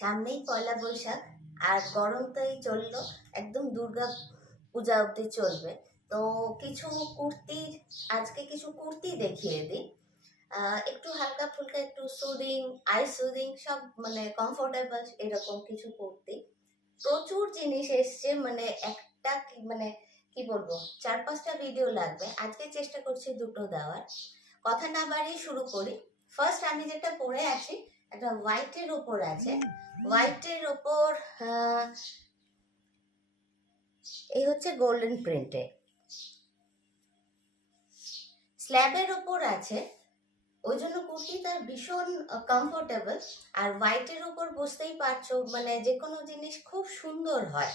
সামনেই পয়লা বৈশাখ আর গরম তো এই চললো, একদম দুর্গা পূজা অবধি চলবে। তো কিছু কুর্তির আজকে কিছু কুর্তি দেখিয়ে দিই। একটু হালকা ফুলকা, একটু সুদিং, আই সুদিং, সব মানে কমফোর্টেবল এরকম কিছু কুর্তি। প্রচুর জিনিস এসছে, মানে একটা মানে কি বলবো, 4-5টা ভিডিও লাগবে। আজকে চেষ্টা করছি দুটো দেওয়ার। কথা না বাড়িয়ে শুরু করি। ফার্স্ট আমি যেটা পরে আছি, একটা হোয়াইটের ওপর আছে। হোয়াইটের ওপর এই হচ্ছে গোল্ডেন প্রিন্টে, স্ল্যাবের ওপর আছে, ওই জন্য কুর্তিটা ভীষণ কমফোর্টেবল। আর হোয়াইটের উপর বুঝতেই পারছো, মানে যে কোনো জিনিস খুব সুন্দর হয়।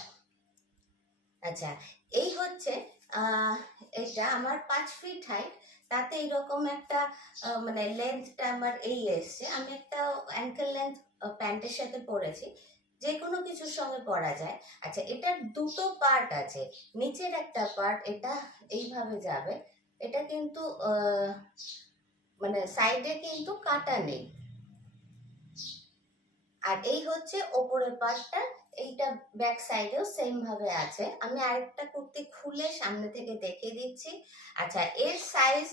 আচ্ছা, এই হচ্ছে এটা আমার 5 ফিট হাইট, তাতে এইরকম একটা মানে লেন্থটা আমার এই এসছে। আমি একটা অ্যাঙ্কেল লেন্থ প্যান্টের সাথে পরেছি, যে কোনো কিছুর সঙ্গে পরা যায়। আচ্ছা, এটার দুটো পার্ট আছে, নিচের একটা পার্ট এটা এইভাবে যাবে, এটা কিন্তু মানে সাইডে কিন্তু কাটা নেই। আর এই হচ্ছে ওপরের পার্টটা, এইটা ব্যাক সাইডেও সেম ভাবে আছে। আমি আরেকটা কুর্তি খুলে সামনে থেকে দেখিয়ে দিচ্ছি। আচ্ছা, এর সাইজ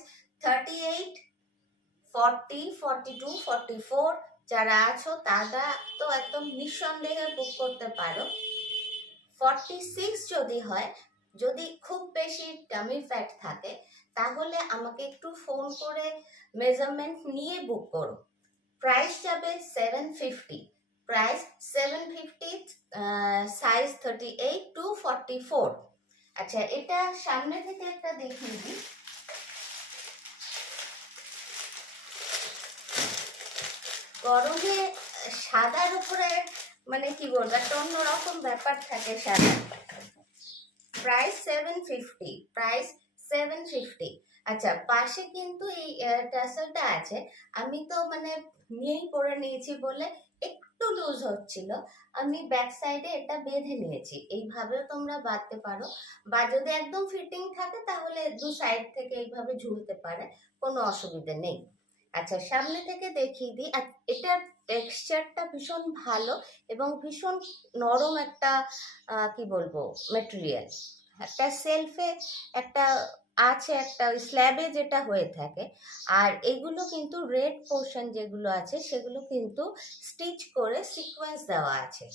38, 40, 42, 44 যারা আছো তারা তো একদম নিঃসন্দেহে বুক করতে পারো। 46 যদি হয়, যদি খুব বেশি টামি ফ্যাট থাকে, তাহলে আমাকে একটু ফোন করে মেজারমেন্ট নিয়ে বুক করো। প্রাইস যাবে 750, প্রাইস 750, সাইজ 38 to 44। আচ্ছা, এটা সামনে থেকে একটা দেখিয়ে দিই। গরমে সাদার উপরে মানে কি বলবো, একটা অন্যরকম ব্যাপার থাকে সাদা। Price 750, price 750। আচ্ছা, পাশে কিন্তু এই টাসেলটা আছে, আমি তো মানে নিয়েই পরে নিয়েছি বলে একটু লুজ হচ্ছিল, আমি ব্যাক সাইডে এটা বেঁধে নিয়েছি। এইভাবেও তোমরা বাঁধতে পারো, বা যদি একদম ফিটিং থাকে তাহলে দু সাইড থেকে এইভাবে ঝুলতে পারে, কোনো অসুবিধা নেই। আচ্ছা, সামনে থেকে দেখিয়ে দিই। আর এটার টেক্সচারটা ভীষণ ভালো এবং ভীষণ নরম একটা কি বলবো মেটেরিয়াল। একটা সেলফে একটা আছে, একটা স্ল্যাবে যেটা হয়ে থাকে। আর এগুলো কিন্তু রেড পোর্শন যেগুলো আছে সেগুলো কিন্তু স্টিচ করে সিকোয়েন্স দেওয়া আছে।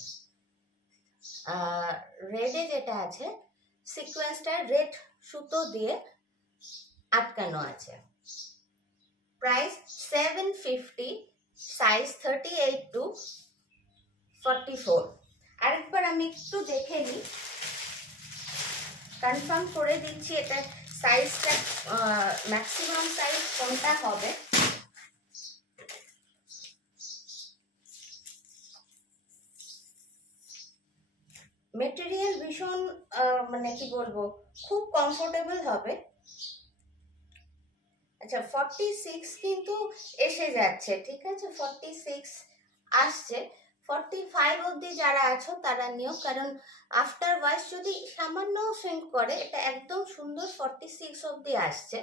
রেডে যেটা আছে সিকোয়েন্সটা রেড সুতো দিয়ে আটকানো আছে। Price 750, size 38 to 44। আরেকবার আমি একটু দেখে নিই, কনফার্ম করে দিচ্ছি এটা সাইজটা ম্যাক্সিমাম সাইজ কোনটা হবে। মেটেরিয়াল ভীষণ মানে কি বলবো, খুব কমফোর্টেবল হবে। আচ্ছা, 46 কিন্তু এসে যাচ্ছে, ঠিক আছে, 46 আসছে। 45 অবধি যারা আছো তারা নিও, কারণ আফটার ওয়াইজ যদি সামান্য সুইং করে, এটা একদম সুন্দর 46 অবধি আসছে।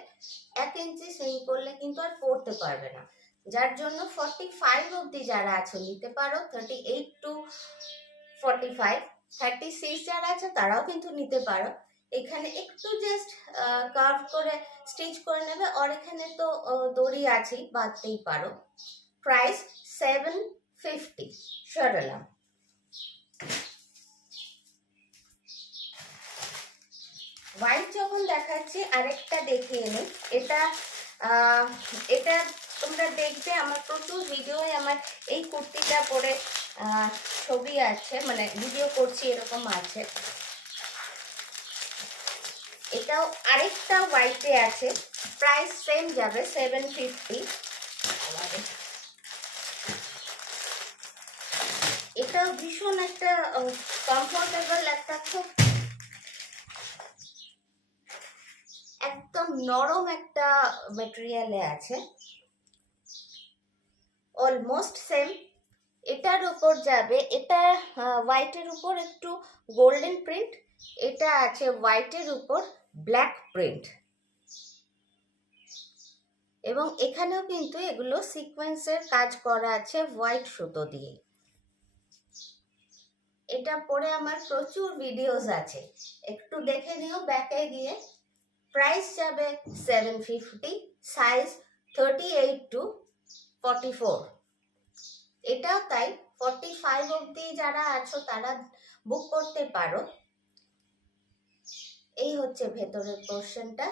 1 ইঞ্চি সুইং করলে কিন্তু আর পড়তে পারবে না, যার জন্য 45 অবধি যারা আছো নিতে পারো। 38 to 45, 36 যারা আছে তারাও কিন্তু নিতে পারো। এখানে একটু জাস্ট কার্ভ করে স্টিচ করে নেবে, আর এখানে তো দড়ি আছেই, বাঁধতেই পারো। প্রাইস 750, সরলাম। হোয়াইট যখন দেখাচ্ছি আরেকটা দেখিয়ে নিই। এটা এটা তোমরা দেখবে, আমার প্রচুর ভিডিওয় আমার এই কুর্তিটা পরে ছবি আছে, মানে ভিডিও করছি এরকম আছে। এটাও আরেকটা হোয়াইটে আছে, প্রাইস সেম যাবে 750। এটাও ভীষণ একটা কমফোর্টেবল, একটা খুব একদম নরম একটা ম্যাটেরিয়ালে আছে, অলমোস্ট সেম। এটার উপর যাবে, এটা হোয়াইটের উপর একটু গোল্ডেন প্রিন্ট, এটা আছে হোয়াইটের উপর ব্ল্যাক প্রিন্ট, এবং এখানেও কিন্তু এগুলো সিকোয়েন্সের কাজ করা আছে হোয়াইট সুতো দিয়ে। এটা পরে আমার প্রচুর ভিডিওস আছে, একটু দেখে নিও ব্যাকে গিয়ে। প্রাইস যাবে 750, সাইজ 38 to 44। এটাও তাই, 45 অবধি যারা আছো তারা বুক করতে পারো। এই হচ্ছে ভেতরের পোর্শনটা,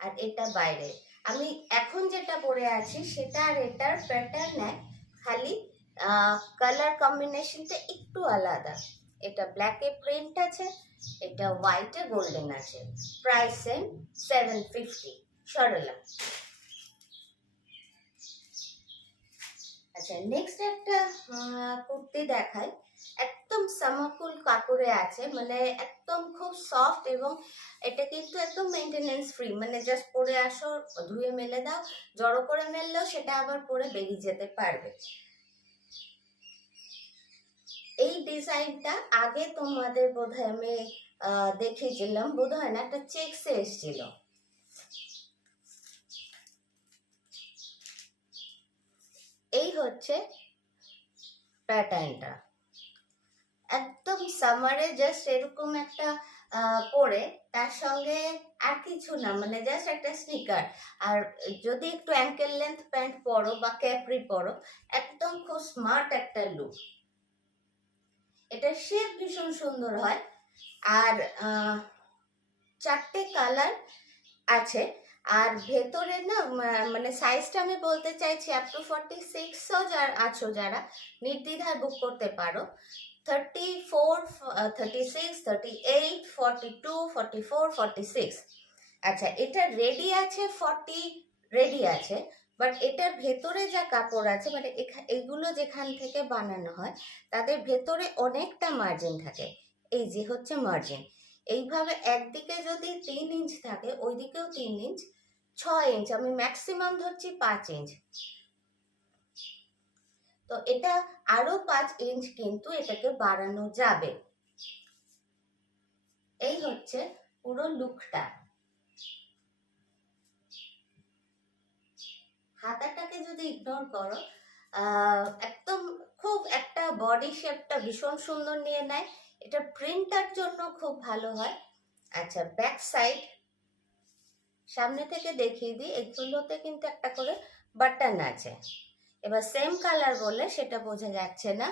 আর এটা বাইরে। আমি এখন যেটা পরে আছি সেটা আর এটার প্যাটার্ন এক, খালি কালার কম্বিনেশনটা একটু আলাদা। এটা ব্ল্যাকে প্রিন্ট আছে, এটা হোয়াইটে গোল্ডেন আছে। Price same 750। সরলা। আচ্ছা, নেক্সট একটা কুর্তি দেখাই। একদম সামাকুল কাপড়ে আছে, মানে একদম খুব সফট, এবং এটা কিন্তু একদম মেনটেনেন্স ফ্রি, মানে জাস্ট পরে আসো, ধুয়ে মেলে দাও, জড়ো করে মেললেও সেটা আবার পরে বেরিয়ে যেতে পারবে। এই ডিজাইনটা আগে তোমাদের বোধহয় আমি দেখিয়েছিলাম, বোধহয় না, একটা চেকসে এসেছিল। এই হচ্ছে প্যাটার্নটা, একদম সামারে জাস্ট এরকম একটা পরে, তার সঙ্গে আর কিছু না, মানে জাস্ট একটা স্নিকার, আর যদি একটু অ্যাঙ্কেল লেন্থ প্যান্ট পরো বা ক্যাপ্রি পরো, একদম খুব স্মার্ট একটা লুক। এটা শেপ ভীষণ সুন্দর হয়, আর 4টে কালার আছে। আর ভেতরে না মানে সাইজটা আমি বলতে চাইছি আপ টু 46ও আছো যারা, নির্দ্বিধায় বুক করতে পারো। 34, 36, 38, 42, 44, 46। আচ্ছা, এটা রেডি আছে 40, রেডি আছে, বাট এটার ভেতরে যা কাপড় আছে, মানে এগুলো যেখান থেকে বানানো হয় তাদের ভেতরে অনেকটা মার্জিন থাকে। এই যে হচ্ছে মার্জিন, এইভাবে একদিকে যদি 3 ইঞ্চ থাকে, ওইদিকেও 3 ইঞ্চ, 6 ইঞ্চ, আমি ম্যাক্সিমাম ধরছি 5 ইঞ্চ। তো এটা আরো 5 ইঞ্চ কিন্তু এটাকে বাড়ানো যাবে। এই হচ্ছে পুরো লুকটা। হাতাটাকে যদি ইগনোর করো, একদম খুব একটা বডি শেপটা ভীষণ সুন্দর নিয়ে নেয়, এটা প্রিন্টার জন্য খুব ভালো হয়। আচ্ছা, ব্যাক সাইড সামনে থেকে দেখিয়ে দিই, এগুলোতে কিন্তু একটা করে বাটন আছে। এবার সেম কালার বলে সেটা বোঝা যাচ্ছে না।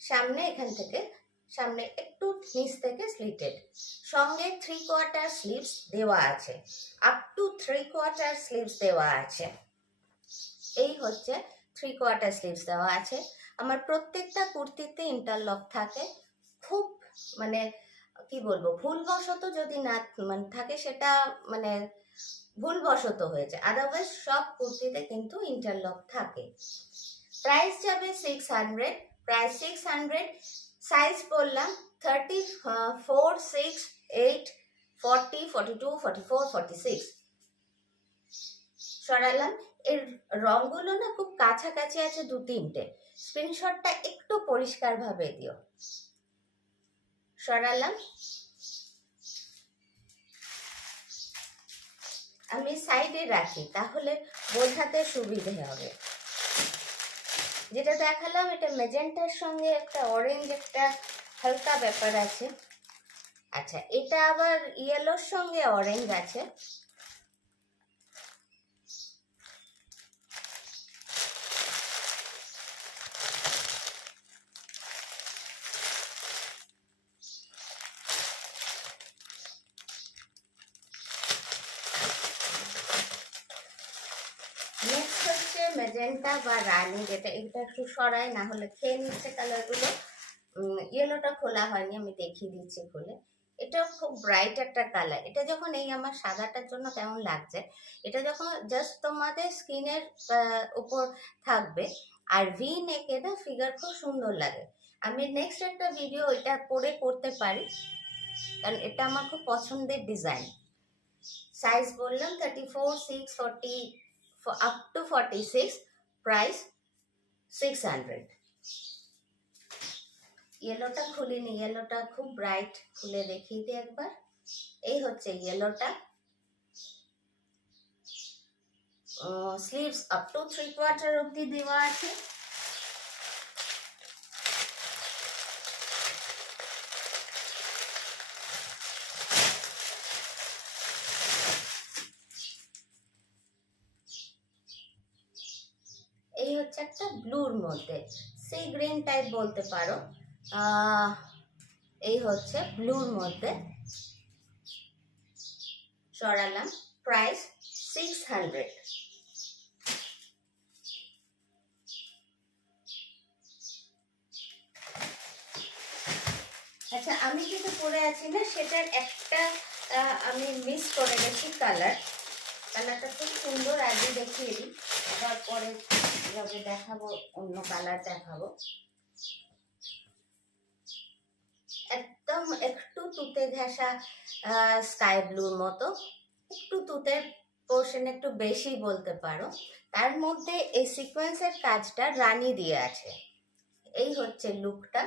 সামনে এখান থেকে, সামনে একটু নিচ থেকে স্লিটেড, সঙ্গে 3/4 স্লিভস দেওয়া আছে, আপ টু 3/4 স্লিভস দেওয়া আছে। এই হচ্ছে 3/4 স্লিভস দেওয়া আছে। আমার প্রত্যেকটা কুর্তিতে ইন্টারলক থাকে। খুব মানে কি বলবো, ভুলবশত যদি না মানে থাকে সেটা মানে ভুলবশত হয়েছে, আদারওয়াইজ সব কুর্তিতে কিন্তু ইন্টারলক থাকে। প্রাইস যাবে 600, প্রাইস 600। সাইজ বললাম 34, 6, 8, 40, 42, 44, 46। সরালাম। এর রঙগুলো না খুব কাছাকাছি আছে 2-3টে, স্ক্রিনশটটা একটু পরিষ্কার ভাবে দিও। সরালাম। আমি সাইডে রাখি, তাহলে বোঝাতে সুবিধে হবে। যেটা দেখালাম এটা মেজেন্টার সঙ্গে একটা অরেঞ্জ, একটা হালকা ব্যাপার আছে। আচ্ছা, এটা আবার ইয়েলোর সঙ্গে অরেঞ্জ আছে। নেক্সট হচ্ছে মেজেন্টা বা রানি, যেটা এটা একটু সরাই, না হলে খেয়ে নিচ্ছে কালারগুলো। ইয়েলোটা খোলা হয়নি, আমি দেখিয়ে দিচ্ছি খুলে। এটা খুব ব্রাইট একটা কালার। এটা যখন এই আমার সাদাটার জন্য কেমন লাগছে, এটা যখন জাস্ট তোমাদের স্কিনের উপর থাকবে, আর ভি নেকে না ফিগার খুব সুন্দর লাগে। আমি নেক্সট একটা ভিডিও এটা পরে করতে পারি, কারণ এটা আমার খুব পছন্দের ডিজাইন। সাইজ বললাম 34, 6, 40 আপ টু 46। প্রাইস 600। ইয়েলোটা খুলিনি, ইয়েলোটা খুব ব্রাইট, খুলে দেখিয়ে দিই একবার। এই হচ্ছে ইয়েলোটা। স্লিভস আপ টু 3/4 অবধি দেওয়া আছে। এই হচ্ছে একটা ব্লুর মধ্যে, সি গ্রিন টাইপ বলতে পারো। এই হচ্ছে ব্লুর মধ্যে সরালাম, প্রাইস 600। আচ্ছা, আমি যেটা পরে আছি না সেটার একটা আমি মিস করে গেছি কালারটা খুব সুন্দর, আগে দেখিয়ে দিই, তারপরে যবে দেখাবো অন্য কালার দেখাবো। একদম একটু তুতে ঘেঁষা স্কাই ব্লুর মতো, একটু তুতের পোর্শন একটু বেশি বলতে পারো। তার মধ্যে এই সিকোয়েন্সের কাজটা রানী দিয়ে আছে। এই হচ্ছে লুকটা,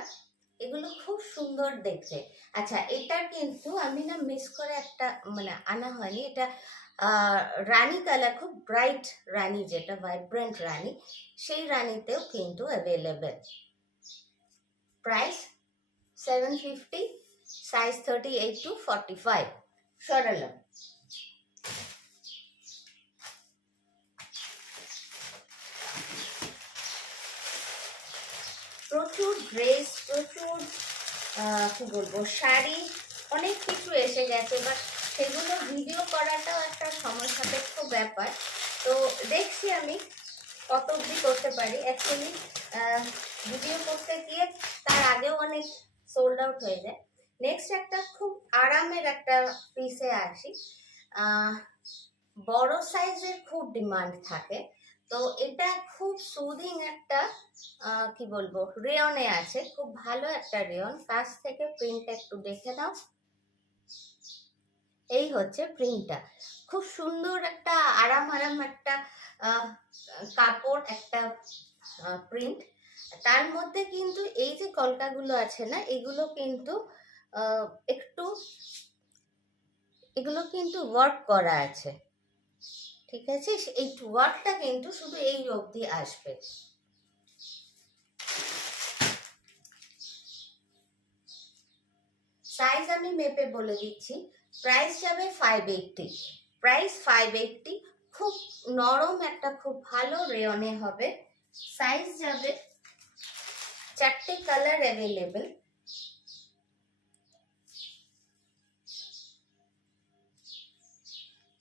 এগুলো খুব সুন্দর দেখতে। আচ্ছা, এটার কিন্তু আমি না মিস করে একটা মানে আনা হয়নি, এটা রানী কালার, খুব ব্রাইট রানী, যেটা ভাইব্রেন্ট রানী, সেই রানীতেও কিন্তু অ্যাভেলেবেল। Price 750, size 38 to 45। সরালাম। প্রচুর ড্রেস, প্রচুর কি বলবো, শাড়ি, অনেক কিছু এসে গেছে, বাট সেগুলো ভিডিও করাটাও একটা সময় সাপেক্ষ ব্যাপার। তো দেখছি আমি কত অবধি করতে পারি। অ্যাকচুয়ালি ভিডিও করতে গিয়ে তার আগেও অনেক সোল্ড আউট হয়ে যায়। নেক্সট একটা খুব আরামের একটা পিসে আসি। বড় সাইজের খুব ডিমান্ড থাকে, তো এটা খুব সুদিং একটা কি বলবো, রেয়নে আছে, খুব ভালো একটা রেয়ন। কাছ থেকে প্রিন্টটা একটু দেখে নাও। এই হচ্ছে প্রিন্টটা, খুব সুন্দর একটা আরাম একটা কাপড়, একটা প্রিন্ট। তার মধ্যে কিন্তু এই যে কলকাগুলো আছে না, এগুলো কিন্তু এগুলো কিন্তু ওয়ার্ক করা আছে, ঠিক আছে? এই ওয়ার্কটা কিন্তু শুধু এই অবধি আসবে। সাইজ আমি মেপে বলে দিচ্ছি, প্রাইস যাবে 580। প্রাইস 580, খুব নরম একটা খুব ভালো রেয়নে হবে। সাইজ যাবে, 4টে কালার অ্যাভেলেবেল।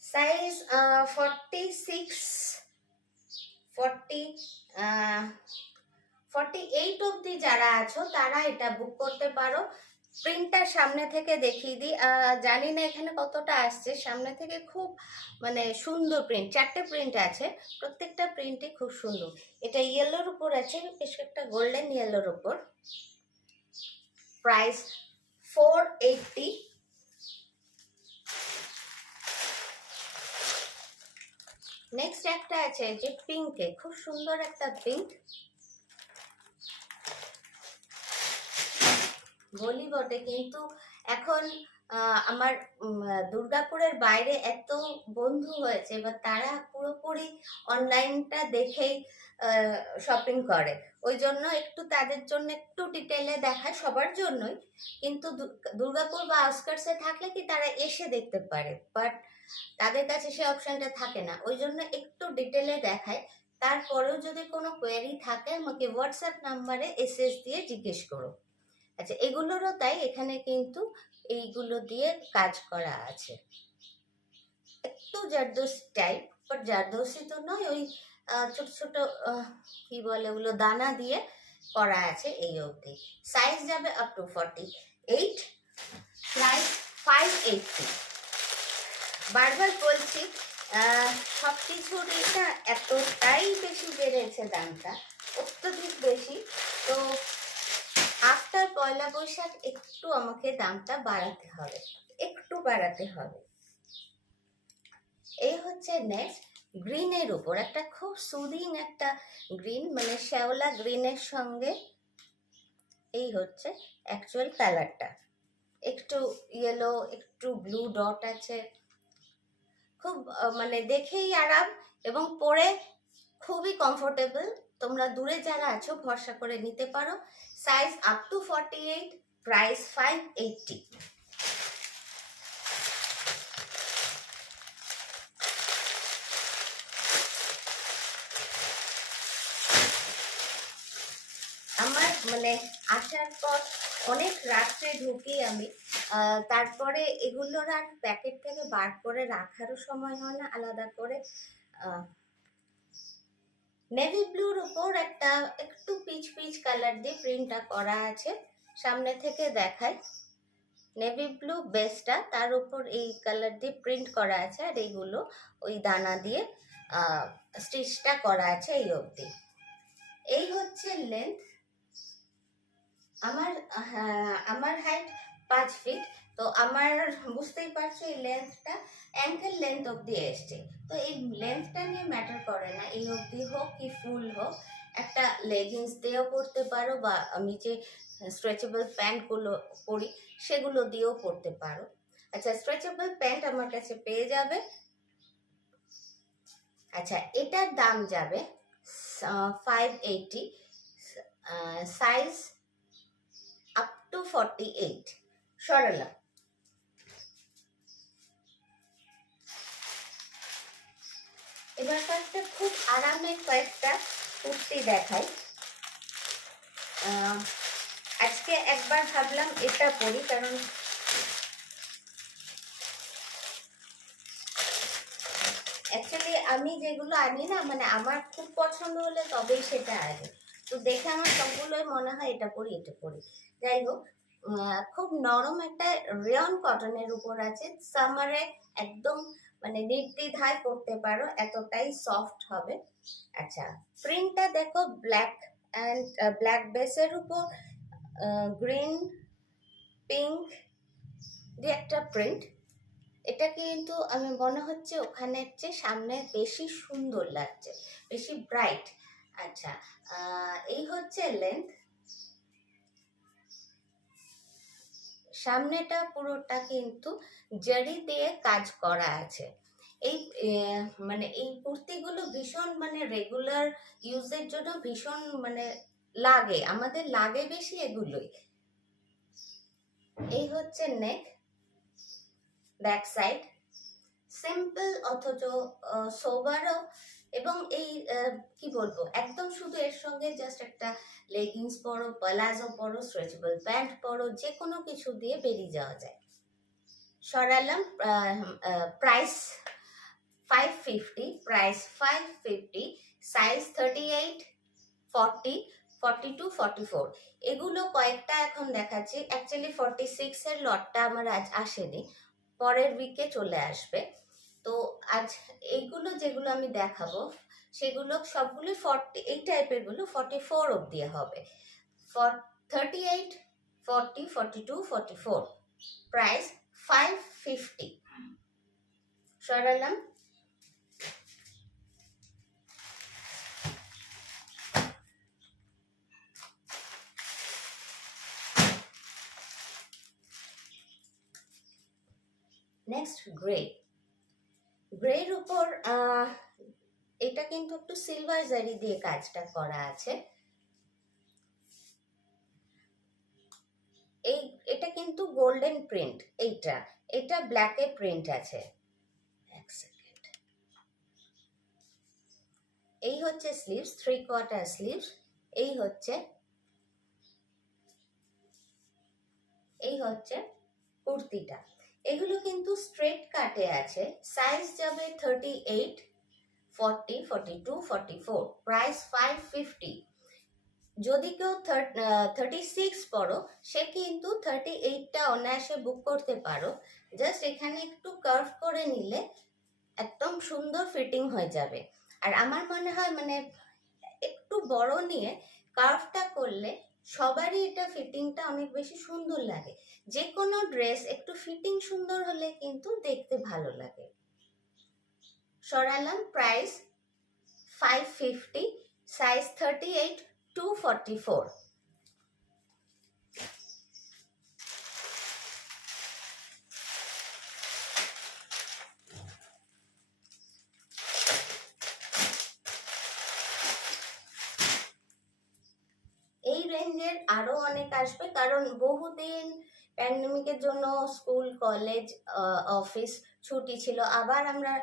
সাইজ 46, 48 অবধি যারা আছো তারা এটা বুক করতে পারো। প্রিন্টটা সামনে থেকে দেখিয়ে দিই, জানি না এখানে কতটা আসছে, সামনে থেকে খুব মানে সুন্দর প্রিন্ট, 4টে প্রিন্ট আছে, প্রত্যেকটা প্রিন্টই খুব সুন্দর। এটা ইয়েলোর উপর আছে, বেশ একটা গোল্ডেন ইয়েলোর উপর। প্রাইস 480। নেক্সট একটা আছে যে পিঙ্কে, খুব সুন্দর একটা পিঙ্ক, বলি বটে, কিন্তু এখন আমার দুর্গাপুরের বাইরে এত বন্ধু হয়েছে, এবার তারা পুরোপুরি অনলাইনটা দেখেই শপিং করে, ওই জন্য একটু তাদের জন্য একটু ডিটেলে দেখায়, সবার জন্যই, কিন্তু দুর্গাপুর বা আউটস্কার্টসে থাকলে কি তারা এসে দেখতে পারে, বাট তাদের কাছে সে অপশনটা থাকে না, ওই জন্য একটু ডিটেলে দেখায়। তারপরেও যদি কোনো কোয়েরি থাকে আমাকে হোয়াটসঅ্যাপ নাম্বারে এসএস দিয়ে জিজ্ঞেস করো। আচ্ছা, এগুলোরও তাই, এখানে কিন্তু এইগুলো দিয়ে কাজ করা আছে, একটু জারদোসি টাইপ, বাট জারদোসি তো নয়, ওই ছোট ছোট কি বলে ওগুলো, দানা দিয়ে করা আছে এই অবধি। সাইজ যাবে আপ টু 48। প্রাইস 580। বারবার বলছি সব কিছুর এটা এতটাই বেশি বেড়েছে দামটা, অত্যধিক বেশি, তো আফটার পয়লা বৈশাখ একটু আমাকে দামটা বাড়াতে হবে, একটু বাড়াতে হবে। এই হচ্ছে নেক্সট গ্রিনের উপর একটা খুব সুদিং একটা গ্রিন, মানে শ্যাওলা গ্রিনের সঙ্গে এই হচ্ছে অ্যাকচুয়াল কালারটা, একটু ইয়েলো, একটু ব্লু ডট আছে, খুব মানে দেখেই আরাম এবং পরে খুবই কমফোর্টেবল। তোমরা দূরে যারা আছো ভরসা করে নিতে পারো। Size up to 48। প্রাইস 580। মানে আসার পর অনেক রাত্রে ঢুকি আমি, তারপরে এগুলোর আর প্যাকেট থেকে বার করে রাখারও সময় হয় না আলাদা করে। নেভি ব্লুর উপর একটা একটু পিচ পিচ কালার দিয়ে প্রিন্টটা করা আছে, সামনে থেকে দেখায়। নেভি ব্লু বেসটা, তার উপর এই কালার দিয়ে প্রিন্ট করা আছে, আর এইগুলো ওই দানা দিয়ে স্টিচটা করা আছে এই অবধি। এই হচ্ছে লেন্থ। আমার হাইট 5 ফিট, তো আমার বুঝতেই পারছো এই লেন্থটা অ্যাঙ্কেল লেন্থ অবধি এসছে। তো এই লেন্থটা নিয়ে ম্যাটার করে না, এই অবধি হোক কি ফুল হোক, একটা লেগিংস দিয়েও পরতে পারো, বা আমি যে স্ট্রেচেবল প্যান্টগুলো পরি সেগুলো দিয়েও পরতে পারো। আচ্ছা, স্ট্রেচেবল প্যান্ট আমার কাছে পেয়ে যাবে। আচ্ছা, এটার দাম যাবে 580, সাইজ আপ টু 48। সরলা, এবার কয়েকটা খুব আরামের কয়েকটা কুর্তি দেখাই। আজকে একবার ভাবলাম এটা পরি, কারণ অ্যাকচুয়ালি আমি যেগুলো আনি না, মানে আমার খুব পছন্দ হলে তবেই সেটা আনি। তো দেখে আমার সবগুলোই মনে হয় এটা পরি এটা পরি। যাই হোক, খুব নরম একটা রেয়ন কটনের উপর আছে, সামারে একদম মানে নির্দ্বিধায় পরতে পারো, এতটাই সফট হবে। আচ্ছা, প্রিন্টটা দেখো, ব্ল্যাক অ্যান্ড ব্ল্যাক বেসের উপর গ্রিন পিঙ্ক দিয়ে একটা প্রিন্ট। এটা কিন্তু আমি মনে হচ্ছে ওখানের চেয়ে সামনে বেশি সুন্দর লাগছে, বেশি ব্রাইট। আচ্ছা, এই হচ্ছে লেন্থ। সামনেটা পুরোটা কিন্তু জারি দিয়ে কাজ করা আছে। এই মানে এই কুর্তিগুলো ভীষণ মানে রেগুলার ইউজের জন্য ভীষণ মানে লাগে, আমাদের লাগে বেশি এগুলোই। এই হচ্ছে নেক, ব্যাক সাইড সিম্পল অথচ সোবারও, এবং এই কি বলবো, একদম শুধু এর সঙ্গে জাস্ট একটা লেগিংস পরো, প্লাজো পরো, স্ট্রেচেবল প্যান্ট পরো, যে কোনো কিছু দিয়ে বেরিয়ে যাওয়া যায়। সরালাম। Price 550, price 550, size 38, 40, 42, 44। এগুলো কয়েকটা এখন দেখাচ্ছি, অ্যাকচুয়ালি 46 এর লটটা আমার আজ আসেনি, পরের উইকে চলে আসবে। তো আজ এইগুলো যেগুলো আমি দেখাবো সেগুলো সবগুলো 40, এই টাইপের গুলো 44 অবধি হবে। 38, 40, 42, 44, প্রাইস 550। সরালাম। Next grey. গ্রের উপর এটা কিন্তু একটু সিলভার জারি দিয়ে কাজটা করা আছে। এটা কিন্তু গোল্ডেন প্রিন্ট, এটা ব্ল্যাকে প্রিন্ট আছে। এক সেকেন্ড। এই হচ্ছে স্লিভস, 3/4 স্লিভস। এই হচ্ছে কুর্তিটা। এগুলো কিন্তু স্ট্রেট কাটে আছে, সাইজ যাবে 38, 40, 42, 44, প্রাইস 550। যদি কেউ 36 পড়ো, সে কিন্তু 38টা অনায়াসে বুক করতে পারো। জাস্ট এখানে একটু কার্ভ করে নিলে একদম সুন্দর ফিটিং হয়ে যাবে। আর আমার মনে হয় মানে একটু বড় নিয়ে কার্ভটা করলে সবারই এটা ফিটিংটা অনেক বেশি সুন্দর লাগে। যে কোনো ড্রেস একটু ফিটিং সুন্দর হলে কিন্তু দেখতে ভালো লাগে। সরালাম। Price 550, size 38 to 44। এই রেঞ্জের আরো অনেক আসবে, কারণ বহুদিন প্যান্ডেমিকের জন্য স্কুল কলেজ অফিস ছুটি ছিল, আবার আমরা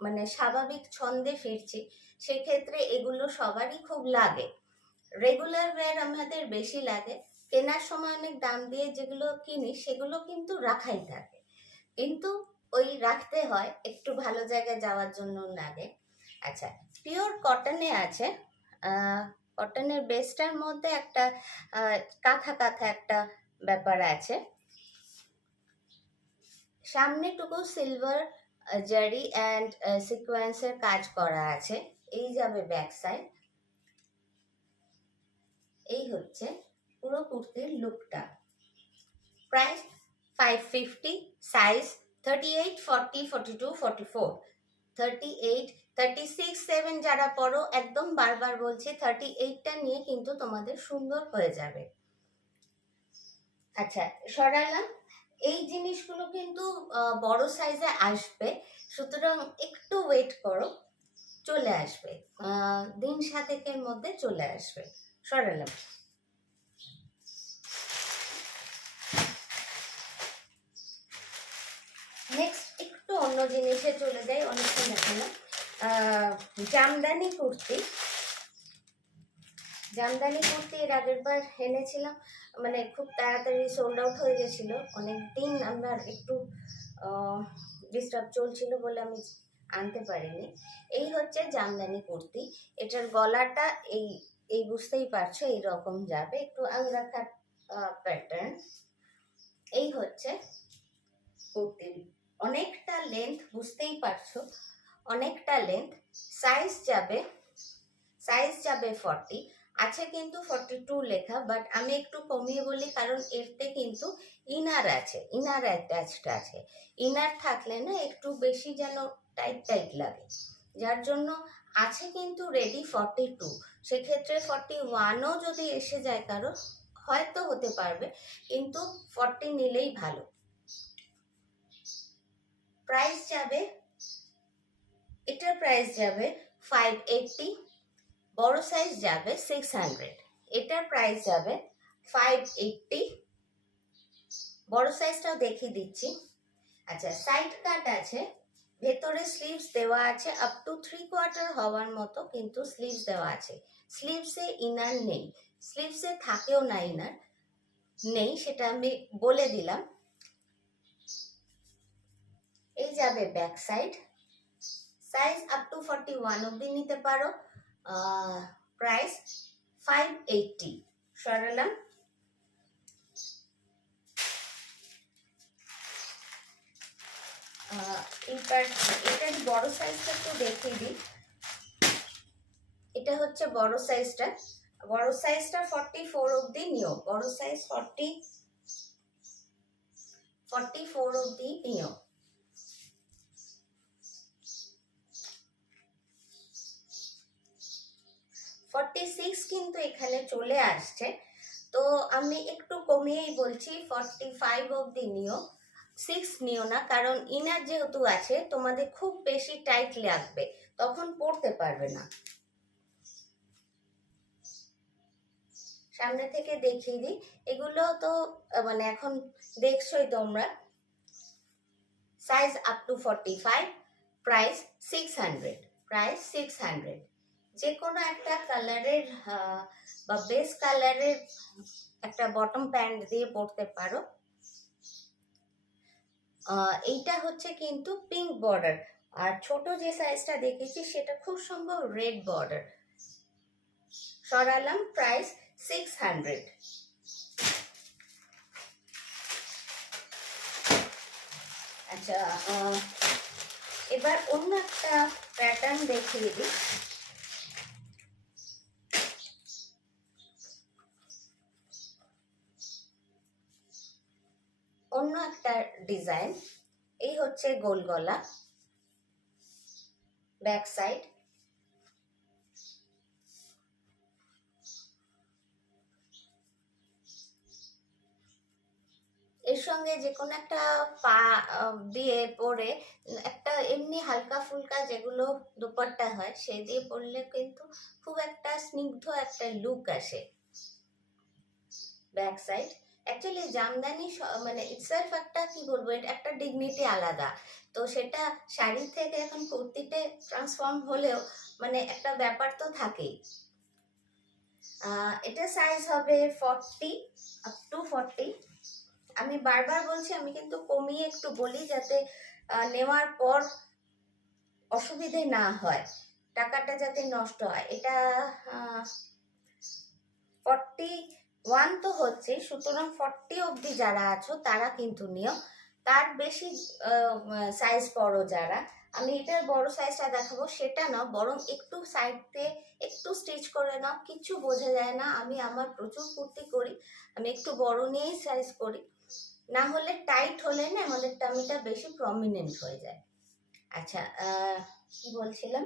মানে স্বাভাবিক ছন্দে ফিরছি, সেক্ষেত্রে এগুলো সবারই খুব লাগে। রেগুলার ওয়্যার আমাদের বেশি লাগে, কেনার সময় অনেক দাম দিয়ে যেগুলো কিনি সেগুলো কিন্তু রাখাই থাকে, কিন্তু ওই রাখতে হয় একটু ভালো জায়গায় যাওয়ার জন্য লাগে। আচ্ছা, পিওর কটনে আছে, কটনের বেসটার মধ্যে একটা কাঁথা কাঁথা একটা ব্যাপার আছে, সামনেটুকু সিলভার জারি অ্যান্ড সিকোয়েন্সের কাজ করা আছে। এই যাবে ব্যাক সাইড। এই হচ্ছে পুরো কুর্তির লুকটা। প্রাইস 550, সাইজ 38, 40, 42, 44, 38, 36, 7 যারা পরো একদম বারবার বলছি 38টা নিয়ে কিন্তু তোমাদের সুন্দর হয়ে যাবে। আচ্ছা, সরালাম। এই জিনিসগুলো কিন্তু বড় সাইজে আসবে, সুতরাং একটু ওয়েট করো, চলে আসবে, দিন সাতেকের মধ্যে চলে আসবে। সরালাম। নেক্সট একটু অন্য জিনিসে চলে যাই, অনেকক্ষণ দেখালাম। জামদানি কুর্তি। জামদানি কুর্তি এর আগের বার এনেছিলাম, মানে খুব তাড়াতাড়ি সোল্ড আউট হয়ে গেছিল, অনেক দিন আমার একটু ডিস্টার্ব চলছিল বলে আমি আনতে পারিনি। এই হচ্ছে জামদানি কুর্তি, এটার গলাটা এই এই বুঝতেই পারছো এইরকম যাবে, একটু আংরাখা প্যাটার্ন। এই হচ্ছে কুর্তির অনেকটা লেন্থ, বুঝতেই পারছো অনেকটা লেন্থ। সাইজ যাবে 40, আছে কিন্তু 42 লেখা, বাট আমি একটু কমিয়ে বলি কারণ এরতে কিন্তু ইনার আছে, ইনার অ্যাটাচড আছে। ইনার থাকলে না একটু বেশি যেন টাইট টাইট লাগে, যার জন্য আছে কিন্তু রেডি 42। সেক্ষেত্রে 41ও যদি এসে যায় কারো হয়তো হতে পারবে, কিন্তু 40 নিলেই ভালো। প্রাইস যাবে, এটার প্রাইস যাবে 580, বড় সাইজ যাবে 600, এটার প্রাইস যাবে 580, বড় সাইজটাও দেখিয়ে দিচ্ছি। আচ্ছা, সাইড কাট আছে, ভেতরে স্লিভস দেওয়া আছে, আপ টু 3/4 হওয়ার মতো কিন্তু স্লিভস দেওয়া আছে। স্লিভসে ইনার নেই, স্লিভসে থাকেও না, ইনার নেই, সেটা আমি বলে দিলাম। এই যাবে back side, size up to 41 অব্দি নিতে পারো। প্রাইস 580। সরালাম। এটার বড় সাইজটা একটু দেখিয়ে দিই। এটা হচ্ছে বড় সাইজটা, বড় সাইজটা 44 অব্দি নিও, বড় সাইজ 44 অব্দি নিও। ফর্টি 46 কিন্তু এখানে চলে আসছে, তো আমি একটু কমিয়েই বলছি 45 অব্দি নিও, 6 নিও না, কারণ ইনার যেহেতু আছে তোমাদের খুব বেশি টাইট লাগবে, তখন পরতে পারবে না। সামনে থেকে দেখিয়ে দিই, এগুলো তো মানে এখন দেখছোই তোমরা। Size up to 45, price 600, price 600। যে কোনো একটা কালারের বা বেস কালারের একটা বটম প্যান্ট দিয়ে পরতে পারো। এইটা হচ্ছে কিন্তু পিঙ্ক বর্ডার, আর ছোট যে সাইজটা দেখেছি সেটা খুব সম্ভব রেড বর্ডার। সরালাম। প্রাইস 600। আচ্ছা, এবার অন্য একটা প্যাটার্ন দেখিয়ে দিই। অন্য একটা ডিজাইন, এই হচ্ছে গোল গলা, ব্যাক সাইড। এর সঙ্গে যে কোনো একটা পা দিয়ে পরে একটা এমনি হালকা ফুলকা যেগুলো দুপাট্টা হয় সেই দিয়ে পরলে কিন্তু খুব একটা স্নিগ্ধ একটা লুক আসে। ব্যাক সাইড অ্যাকচুয়ালি জামদানি মানে ইটসেলফ একটা কি বলবো, এটা একটা ডিগনিটি আলাদা, তো সেটা শাড়ি থেকে এখন কুর্তিতে ট্রান্সফর্ম হলেও মানে একটা ব্যাপার তো থাকেই। এটা সাইজ হবে 40 আপ টু 40। আমি বারবার বলছি, আমি কিন্তু কমিয়ে একটু বলি যাতে নেওয়ার পর অসুবিধে না হয়, টাকাটা যাতে নষ্ট হয়। এটা 41 তো হচ্ছে, সুতরাং 40 অবধি যারা আছো তারা কিন্তু নিও। তার বেশি সাইজ বড় যারা, আমি এটার বড় সাইজটা দেখাবো সেটা না, বরং একটু সাইড দিয়ে একটু স্টিচ করে নাও, কিছু বোঝা যায় না। আমি আমার প্রচুর কুর্তি করি, আমি একটু বড় নিয়েই সাইজ করি, না হলে টাইট হলে না আমাদের টামিটা বেশি প্রমিনেন্ট হয়ে যায়। আচ্ছা, কি বলছিলাম,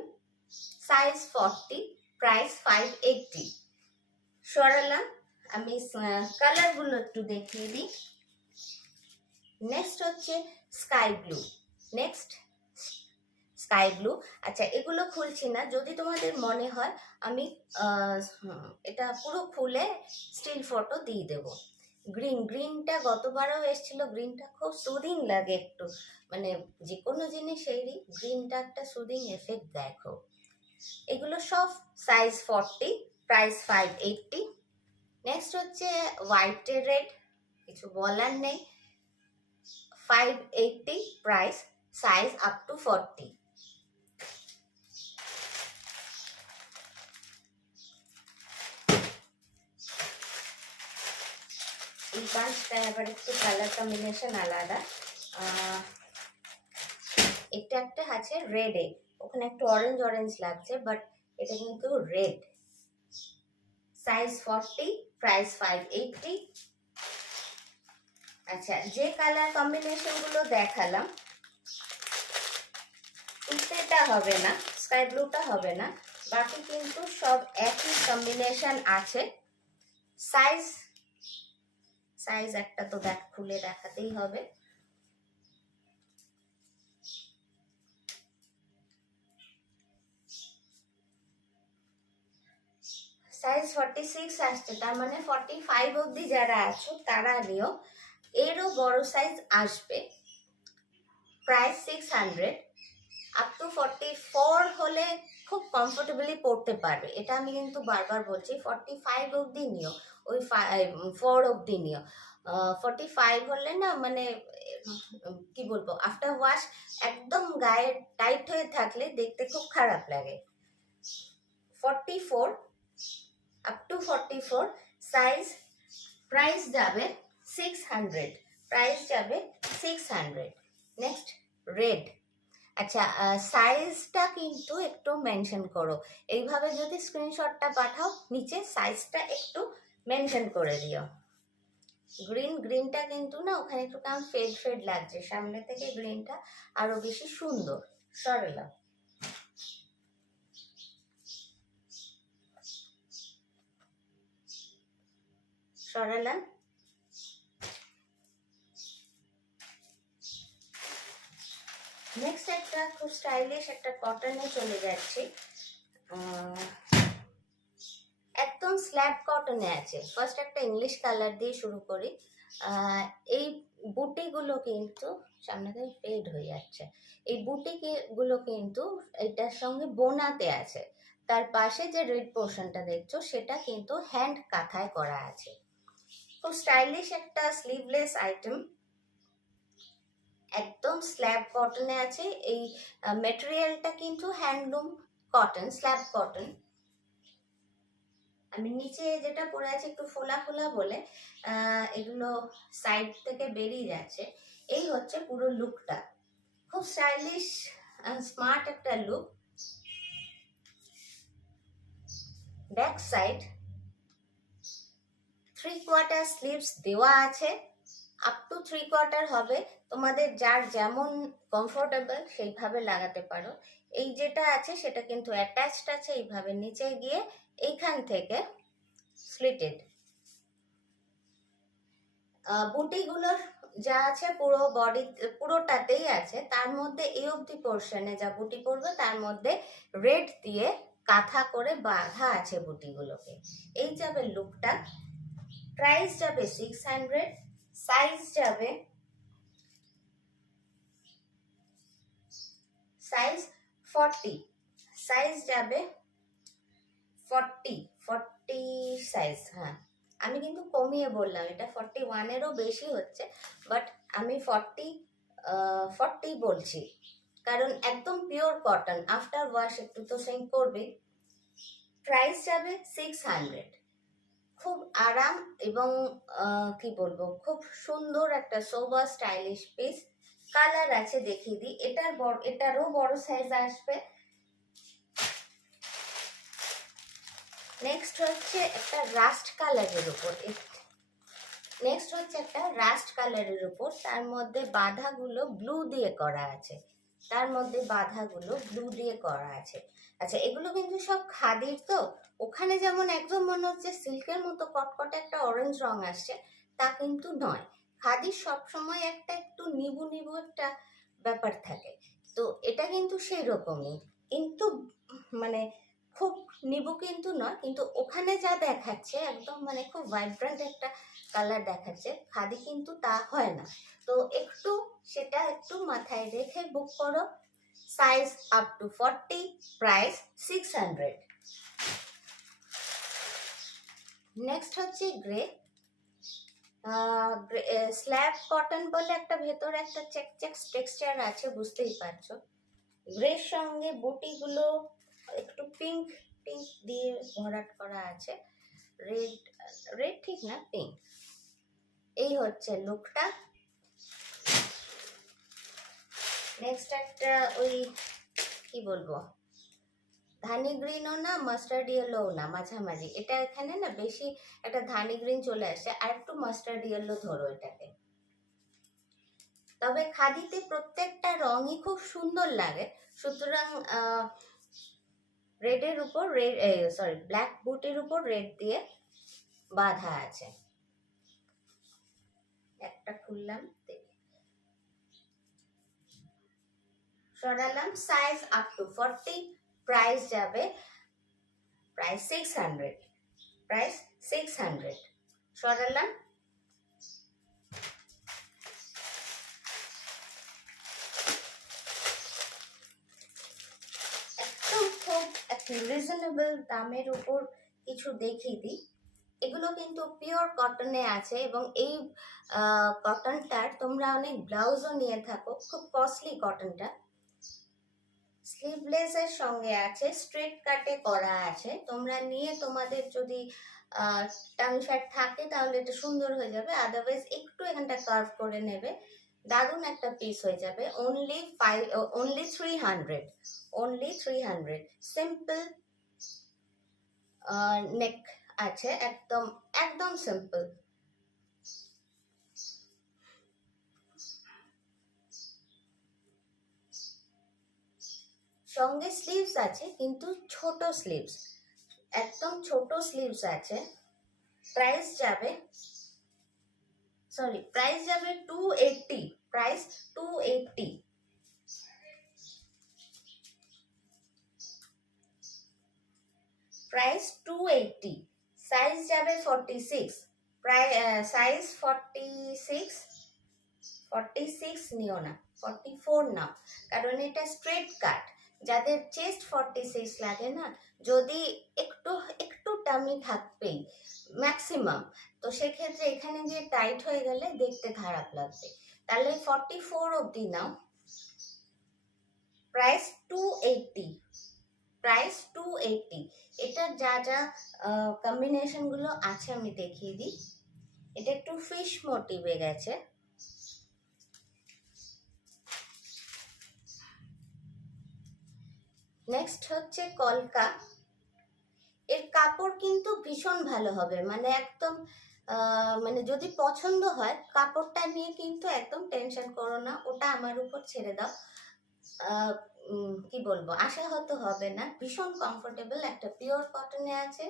সাইজ 40, প্রাইস 580। সরালাম, আমি কালারগুলো একটু দেখিয়ে দিই। নেক্সট হচ্ছে sky blue, next sky blue. আচ্ছা, এগুলো খুলছি না, যদি তোমাদের মনে হয় আমি এটা পুরো খুলে স্টিল ফটো দিয়ে দেবো। গ্রিনটা গতবারও এসেছিল, গ্রিনটা খুব সুদিং লাগে একটু, মানে যে কোনো জিনিসেরই গ্রিনটা একটা সুদিং এফেক্ট দেখো। এগুলো সব সাইজ 40, প্রাইস 580। নেক্সট হচ্ছে হোয়াইট রেড, কিছু বলার নেই, 580 প্রাইস, সাইজ আপ টু 40। এই পাঁচটা আবার একটু কালার কম্বিনেশন আলাদা। এটা একটা আছে রেডে, ওখানে একটু অরেঞ্জ লাগছে, বাট এটা কিন্তু রেড, সাইজ 40, প্রাইস 580। আচ্ছা, যে কালার কম্বিনেশন গুলো দেখালাম, এটা হবে না, স্কাই ব্লুটা হবে না, বাকি কিন্তু সব একই কম্বিনেশন আছে। সাইজ একটা তো খুলে দেখাতেই হবে। সাইজ 46 আসছে, তার মানে 45 অবধি যারা আছো তারা নিও। এরও বড় সাইজ আসবে, প্রাইস 600। আপ টু 44 হলে খুব কমফোর্টেবলি পড়তে পারবে, এটা আমি কিন্তু বারবার বলছি। 45 অবধি নিও, ওই 4 অবধি নিও। 45 হলে না, মানে কি বলবো, আফটার ওয়াশ একদম গায়ে টাইট হয়ে থাকলে দেখতে খুব খারাপ লাগে। 44 আপ টু 44 সাইজ, প্রাইস যাবে 600, প্রাইস যাবে 600। Next red. আচ্ছা, সাইজটা কিন্তু একটু মেনশন করো, এইভাবে যদি স্ক্রিনশটটা পাঠাও নিচে সাইজটা একটু মেনশন করে দিও। গ্রিনটা কিন্তু না ওখানে একটু কেমন ফেড লাগছে, সামনে থেকে গ্রিনটা আরো বেশি সুন্দর। সরলা, সরালাম। নেক্সট একটা খুব স্টাইলিশ একটা কটনে চলে যাচ্ছি, একদম স্ল্যাব কটনে আছে। ফার্স্ট একটা ইংলিশ কালার দিয়ে শুরু করি। এই বুটিগুলো কিন্তু সামনে থেকে ফেড হয়ে যাচ্ছে, এই বুটিগুলো কিন্তু এটার সঙ্গে বোনাতে আছে। তার পাশে যে রেড পোর্শনটা দেখছো সেটা কিন্তু হ্যান্ড কাঁথায় করা আছে। খুব স্টাইলিশ একটা স্লিভলেস আইটেম, একদম স্ল্যাব কটনে আছে। এই মেটেরিয়ালটা কিন্তু হ্যান্ডলুম কটন, স্ল্যাব কটন। আমি নিচে যেটা পরে আছে একটু ফোলা ফোলা বলে এগুলো সাইড থেকে বেরিয়ে যাচ্ছে। এই হচ্ছে পুরো লুকটা, খুব স্টাইলিশ স্মার্ট একটা লুক। ব্যাক সাইড 3/4 স্লিভস দেওয়া আছে, আপ টু 3/4 হবে, তোমাদের যার যেমন কমফোর্টেবল সেইভাবে লাগাতে পারো। এই যেটা আছে সেটা কিন্তু অ্যাটাচড আছে, এইভাবে নিচে গিয়ে এইখান থেকে স্লিটেড। বুটিগুলোর যা আছে পুরো বডি পুরোটাতেই আছে, তার মধ্যে এই অবধি পোর্শনে যা বুটি পড়বে তার মধ্যে রেড দিয়ে কাঁথা করে বাঁধা আছে বুটিগুলোকে। এই যাবে লুকটা, প্রাইস যাবে 600, সাইজ যাবে সাইজ 40, সাইজ যাবে 40 সাইজ। হ্যাঁ, আমি কিন্তু কমিয়ে বললাম, এটা 41-এরও বেশি হচ্ছে, বাট আমি 40 বলছি, কারণ একদম পিওর কটন, আফটার ওয়াশ একটু তো সিঙ্ক করবে। প্রাইস যাবে 600। খুব আরাম এবং কি বলবো, খুব সুন্দর একটা সোবার স্টাইলিশ পিস। কালার আছে দেখিয়ে দিই, এটারও বড় সাইজ আসবে। নেক্সট হচ্ছে একটা রাস্ট কালারের উপর, তার মধ্যে বাঁধাগুলো ব্লু দিয়ে করা আছে, আচ্ছা এগুলো কিন্তু সব খাদির, তো ওখানে যেমন একদম মনে হচ্ছে সিল্কের মতো কটকটে একটা অরেঞ্জ রং আসছে, তা কিন্তু নয়। খাদির সবসময় একটা একটু নিবু নিবু একটা ব্যাপার থাকে, তো এটা কিন্তু সেই রকমই, কিন্তু মানে খুব নিবু কিন্তু নয়, কিন্তু ওখানে যা দেখাচ্ছে একদম মানে খুব ভাইব্রেন্ট একটা কালার দেখাচ্ছে, খাদি কিন্তু তা হয় না। তো সেটা একটু মাথায় রেখে বুক করো। Size up to 40, price 600। Next হচ্ছে গ্রে, স্ল্যাব কটন বলে একটা ভেতরে একটা চেক টেক্সচার আছে, বুঝতেই পারছো। গ্রের সঙ্গে বুটিগুলো একটু পিঙ্ক দিয়ে ভরাট করা আছে, রেড ঠিক না, পিঙ্ক। এই হচ্ছে লুকটা। নেক্সট একটা ওই কি বলবো, ধানি গ্রিনও না মাস্টার্ড ইয়েলোও না, মাঝামাঝি। এটা এখানে না বেশি একটা ধানি গ্রিন চলে আসে, আর একটু মাস্টার্ড ইয়েলো ধরো এটাকে। তবে খাদিতে প্রত্যেকটা রঙই খুব সুন্দর লাগে, সুতরাং রেডের উপর ব্ল্যাক বুটের উপর রেড দিয়ে বাঁধা আছে। একটা খুললাম, সরালাম। সাইজ আপ টু 40, প্রাইস যাবে, প্রাইস 600, সরালাম। একদম খুব রিজনেবল দামের উপর কিছু দেখিয়ে দিই। এগুলো কিন্তু পিওর কটনে আছে, এবং এই কটনটার তোমরা অনেক ব্লাউজও নিয়ে থাকো, খুব কস্টলি কটনটা। স্লিভলেসের সঙ্গে আছে, স্ট্রেট কাটে করা আছে, তোমরা নিয়ে তোমাদের যদি টার্ন শার্ট থাকে তাহলে এটা সুন্দর হয়ে যাবে, আদারওয়াইজ একটু এখানটা কার্ভ করে নেবে, দারুণ একটা পিস হয়ে যাবে। অনলি 300, সিম্পল নেক আছে, একদম সিম্পল। সঙ্গে স্লিভস আছে, কিন্তু ছোট স্লিভস, একদম ছোট স্লিভস আছে। প্রাইস যাবে 280, প্রাইস 280। প্রাইস 280, সাইজ যাবে 46, সাইজ 46 নিও না, 44 নাও, কারণ এটা স্ট্রেট কাট। যাদের চেস্ট 46 লাগে না, যদি একটু টামি থাকবেই ম্যাক্সিমাম, তো সেক্ষেত্রে এখানে গিয়ে টাইট হয়ে গেলে দেখতে খারাপ লাগবে, তাহলে 44 অবধি নাও। প্রাইস 280, এটার যা কম্বিনেশন গুলো আছে আমি দেখিয়ে দিই। এটা একটু ফিশ মোটিভে গেছে, নেক্সট হচ্ছে কলকা। এর কাপড় কিন্তু ভীষণ ভালো হবে, মানে একদম মানে যদি পছন্দ হয় কাপড়টা নিয়ে কিন্তু একদম টেনশন করো না, ওটা আমার উপর ছেড়ে দাও। কি বলবো, আশা হয়তো হবে না, ভীষণ কমফোর্টেবল, একটা পিওর কটনে আছে।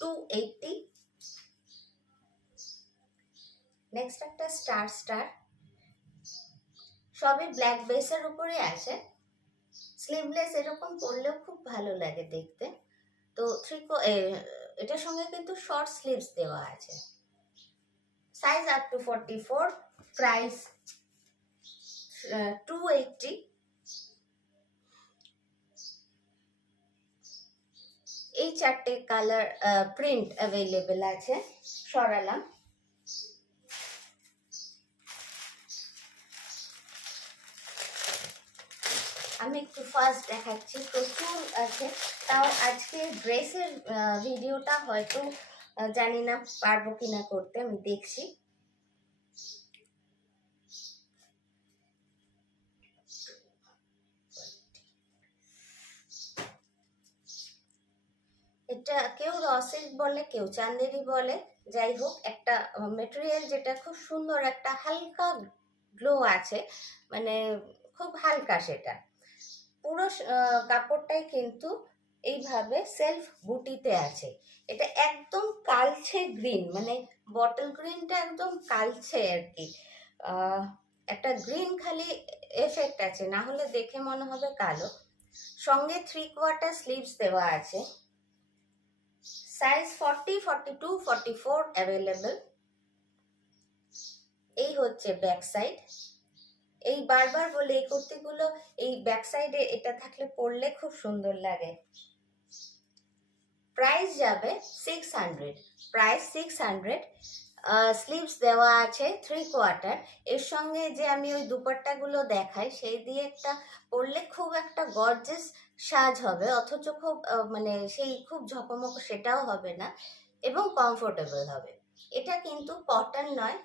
280। নেক্সট একটা স্টার, সবই ব্ল্যাক বেসের উপরে আছে, স্লিভলেস, এরকম পরলেও খুব ভালো লাগে দেখতে। তো এটার সঙ্গে কিন্তু শর্ট স্লিভস দেওয়া আছে। Size up to 44, price 280। এই 4টে কালার প্রিন্ট অ্যাভেলেবেল আছে। সরালাম। আমি একটু ফার্স্ট দেখাচ্ছি, প্রচুর আছে। তাও আজকে ড্রেসের ভিডিওটা হয়তো জানি না পারবো কিনা করতে, আমি দেখছি। এটা কেউ র সিল্ক বলে, কেউ চান্দেরি বলে, যাই হোক একটা মেটেরিয়াল যেটা খুব সুন্দর, একটা হালকা গ্লো আছে, মানে খুব হালকা। সেটা পুরো কাপড়টাই কিন্তু এইভাবে সেলফ বুটিতে আছে। এটা একদম কালচে গ্রিন, মানে বটল গ্রিনটা একদম কালচে আর কি। একটা গ্রিন খালি এফেক্ট আছে, না হলে দেখে মনে হবে কালো। সঙ্গে 3/4 স্লিভস দেওয়া আছে। Size 40, 42, 44 available. এই হচ্ছে ব্যাক সাইড। এই বারবার বলে এই কুর্তিগুলো এই ব্যাক সাইডে এটা থাকলে পরলে খুব সুন্দর লাগে। প্রাইস যাবে 600, প্রাইস 600। স্লিভস দেওয়া আছে 3/4। এর সঙ্গে যে আমি ওই দুপাট্টাগুলো দেখাই সেই দিয়ে একটা পরলে খুব একটা গর্জিয়াস সাজ হবে, অথচ খুব মানে সেই খুব ঝকমক সেটাও হবে না, এবং কমফোর্টেবল হবে। এটা কিন্তু কটন নয়,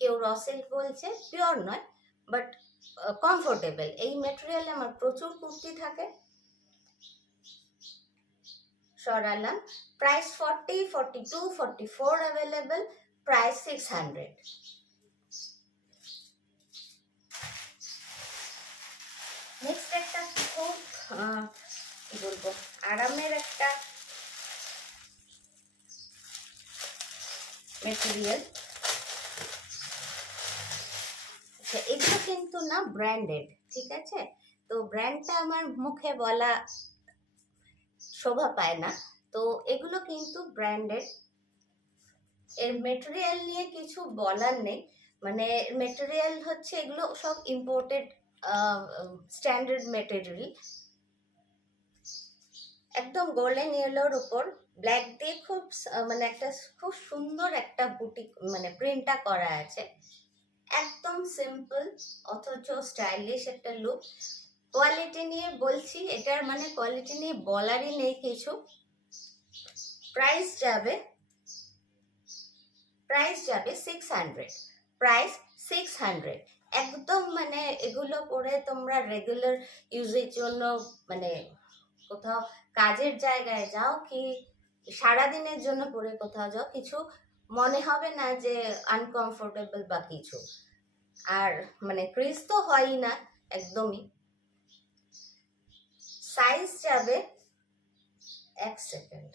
কেউ র সিল্ক বলছে, পিওর নয়, বাট কমফোর্টেবল। এই মেটেরিয়ালে আমার প্রচুর কুর্তি থাকে। সরালাম। Price 40, 42, 44 available. প্রাইস 600। নেক্সট একটা খুব কি বলবো, আরামের একটা মেটেরিয়াল। আচ্ছা, এগুলো কিন্তু না ব্র্যান্ডেড, ঠিক আছে? তো ব্র্যান্ডটা আমার মুখে বলা শোভা পায় না, তো এগুলো কিন্তু ব্র্যান্ডেড। এর মেটেরিয়াল নিয়ে কিছু বলার নেই, মানে মেটেরিয়াল হচ্ছে এগুলো সব ইম্পোর্টেড স্ট্যান্ডার্ড মেটেরিয়াল। একদম গোল্ডেন ইয়েলোর উপর ব্ল্যাক দিয়ে খুব মানে একটা খুব সুন্দর একটা বুটিক মানে প্রিন্টটা করা আছে। একদম সিম্পল অথচ স্টাইলিশ একটা লুক। কোয়ালিটি নিয়ে বলছি, এটার মানে কোয়ালিটি নিয়ে বলারই নেই কিছু। প্রাইস যাবে 600, প্রাইস 600। একদম মানে এগুলো পরে তোমরা রেগুলার ইউজের জন্য, মানে কোথাও কাজের জায়গায় যাও কি সারাদিনের জন্য পরে কোথাও যাও, কিছু মনে হবে না যে আনকমফোর্টেবল বা কিছু। আর মানে ক্রিজ তো হয়ই না একদমই। সাইজ যাবে, এক second,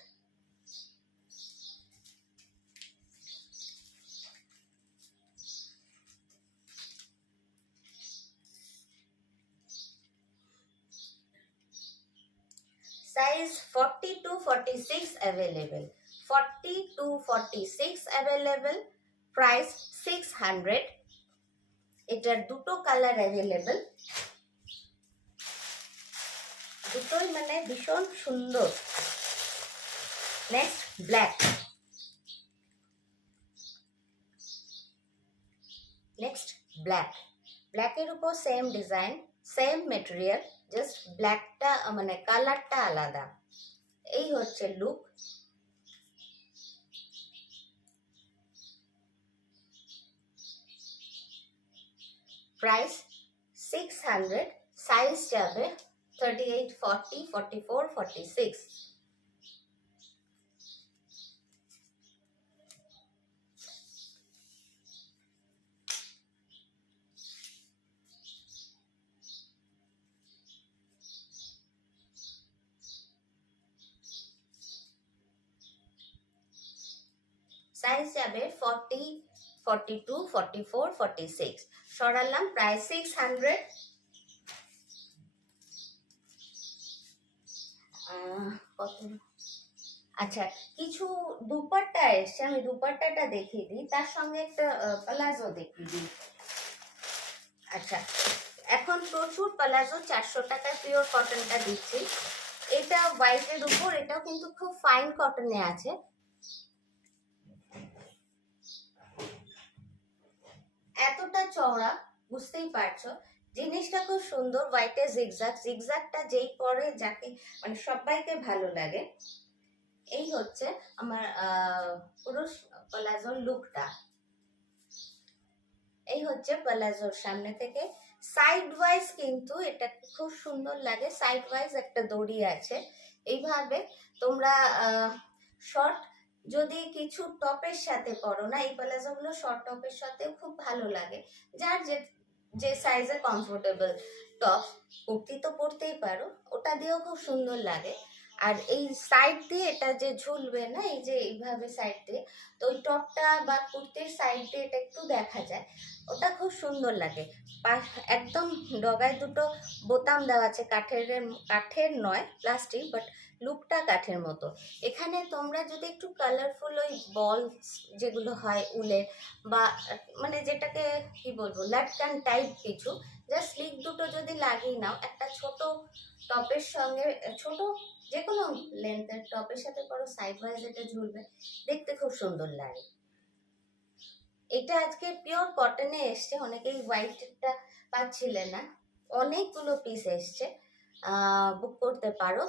size 40 to 46 available. 40 to 46 available. Price 600। এটার দুটো কালার অ্যাভেলেবেল, দুটোই মানে ভীষণ সুন্দর। Next black. ব্ল্যাকের উপর same design, same material, just ব্ল্যাকটা মানে কালারটা আলাদা। এই হচ্ছে লুক। প্রাইস 600। সাইজ যাবে 38, 40, 44, 46। সাইজ যাবে 40, 42, 44, 46। সরালাম। প্রাইস 600। আচ্ছা, কিছু দুপাট্টা এসছে, আমি দুপাট্টাটা দেখিয়ে দিই, তার সঙ্গে একটা প্লাজো দেখিয়ে দিই। আচ্ছা, এখন প্রচুর প্লাজো 400 টাকায় পিওর কটনটা দিচ্ছি। এটা হোয়াইটের উপর, এটাও কিন্তু খুব ফাইন কটনে আছে। এতটা চওড়া, বুঝতেই পারছো জিনিসটা খুব সুন্দর। হোয়াইটে জিগজ্যাগ, জিগজ্যাগটা যেই পরে যাকে মানে সবাইকে ভালো লাগে। এই হচ্ছে আমার পুরো প্লাজোর লুকটা। এই হচ্ছে প্লাজোর সামনে থেকে। সাইড ওয়াইজ কিন্তু এটা খুব সুন্দর লাগে, সাইড ওয়াইজ একটা দড়ি আছে। এইভাবে তোমরা শর্ট যদি কিছু টপের সাথে পরো না, এই প্লাজোগুলো শর্ট টপের সাথে খুব ভালো লাগে। যার যে যে সাইজে কমফোর্টেবল টপ, কুর্তি তো পরতেই পারো, ওটা দিয়েও খুব সুন্দর লাগে। আর এই সাইড দিয়ে এটা যে ঝুলবে না, এই যে এইভাবে সাইড দিয়ে, তো ওই টপটা বা কুর্তির সাইড দিয়ে এটা একটু দেখা যায়, ওটা খুব সুন্দর লাগে। একদম ডগায় দুটো বোতাম দেওয়া আছে, কাঠের নয়, প্লাস্টিক, বাট লুকটা কাঠের মতো। এখানে তোমরা যদি একটু কালারফুল ওই বলস যেগুলো হয় উলের, বা মানে যেটাকে কি বলবো লাটকান টাইপ কিছু, জাস্ট স্লিক দুটো যদি লাগিয়ে নাও, একটা ছোট টপের সঙ্গে, ছোট যে কোনো লেন্থের টপের সাথে পরো, সাইড ওয়াইজ এটা ঝুলবে, দেখতে খুব সুন্দর লাগে। এটা আজকে পিওর কটনে এসছে, অনেকেই হোয়াইটটা পাচ্ছিলে না, অনেকগুলো পিস এসছে, বুক করতে পারো।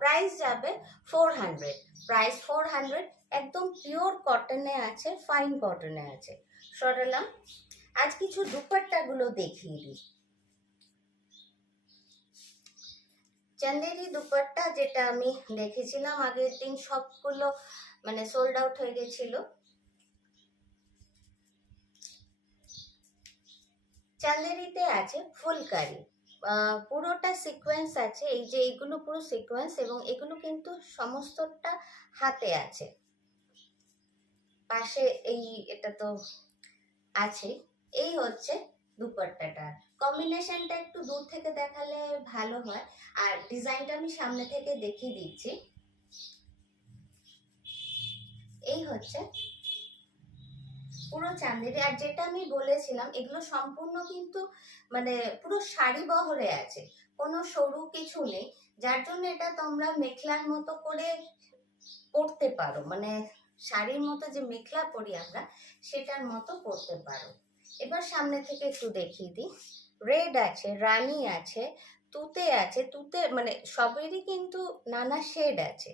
প্রাইস যাবে 400, প্রাইস 400, একদম পিওর কটনে আছে, ফাইন কটনে আছে। সরালাম। আজ কিছু দুপাট্টাগুলো দেখিয়ে দিই। চান্দেরি দুপাট্টা যেটা আমি দেখেছিলাম আগের দিন, সবগুলো মানে সোল্ড আউট হয়ে গেছিল। চান্দেরিতে আছে ফুলকারি, পুরোটা সিকোয়েন্স আছে, এই যে এইগুলো পুরো সিকোয়েন্স, এবং এগুলো কিন্তু সমস্তটা হাতে আছে। পাশে এই এটা তো আছে। এই হচ্ছে দুপাট্টাটা। কম্বিনেশনটা একটু দূর থেকে দেখালে ভালো হয়, আর ডিজাইনটা আমি সামনে থেকে দেখিয়ে দিচ্ছি। এই হচ্ছে পুরো চান্দেরি। আর যেটা আমি বলেছিলাম, এগুলো সম্পূর্ণ কিন্তু মানে পুরো শাড়ি বহরে আছে, কোনো সরু কিছু নেই, যার জন্য এটা তোমরা মেখলার মতো করে পরতে পারো, মানে শাড়ির মতো যে মেখলা পরি আমরা, সেটার মতো পরতে পারো। এবার সামনে থেকে একটু দেখিয়ে দিই। রেড আছে, রানী আছে, তুতে আছে, তুতে মানে সবেরই কিন্তু নানা শেড আছে।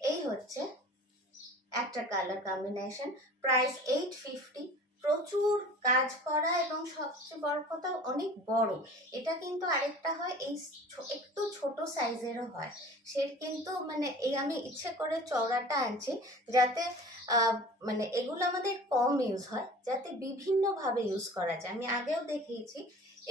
এই হচ্ছে একটা কালার কম্বিনেশন। প্রাইস 850, প্রচুর কাজ করা, এবং সবচেয়ে বড় কথা অনেক বড়। এটা কিন্তু আরেকটা হয়, এই একটু ছোট সাইজেরও হয়, সে কিন্তু মানে এই আমি ইচ্ছে করে চওড়াটা আনছি, যাতে মানে এগুলো আমাদের কম ইউজ হয়, যাতে বিভিন্নভাবে ইউজ করা যায়। আমি আগেও দেখিয়েছি,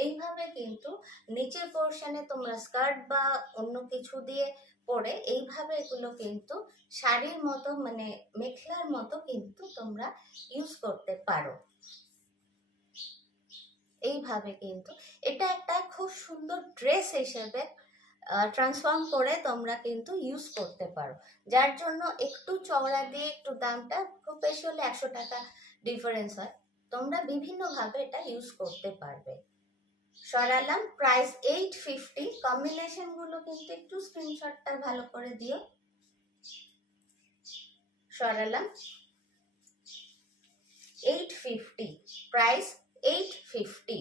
এইভাবে কিন্তু নিচের পোর্শনে তোমরা স্কার্ট বা অন্য কিছু দিয়ে পরে এইভাবে এগুলো কিন্তু শাড়ির মতো মানে মেখলার মতো কিন্তু তোমরা ইউজ করতে পারো। এইভাবে কিন্তু এটা একটা খুব সুন্দর ড্রেস হিসেবে ট্রান্সফর্ম করে তোমরা কিন্তু ইউজ করতে পারো, যার জন্য একটু চওড়া দিয়ে একটু দামটা খুব বেশি হলে 100 টাকা ডিফারেন্স হয়, তোমরা বিভিন্নভাবে এটা ইউজ করতে পারবে। সরালাম। প্রাইস 850। কম্বিনেশন গুলো কিন্তু একটু স্ক্রিনশটটা ভালো করে দিও। সরালাম। 850, প্রাইস 850।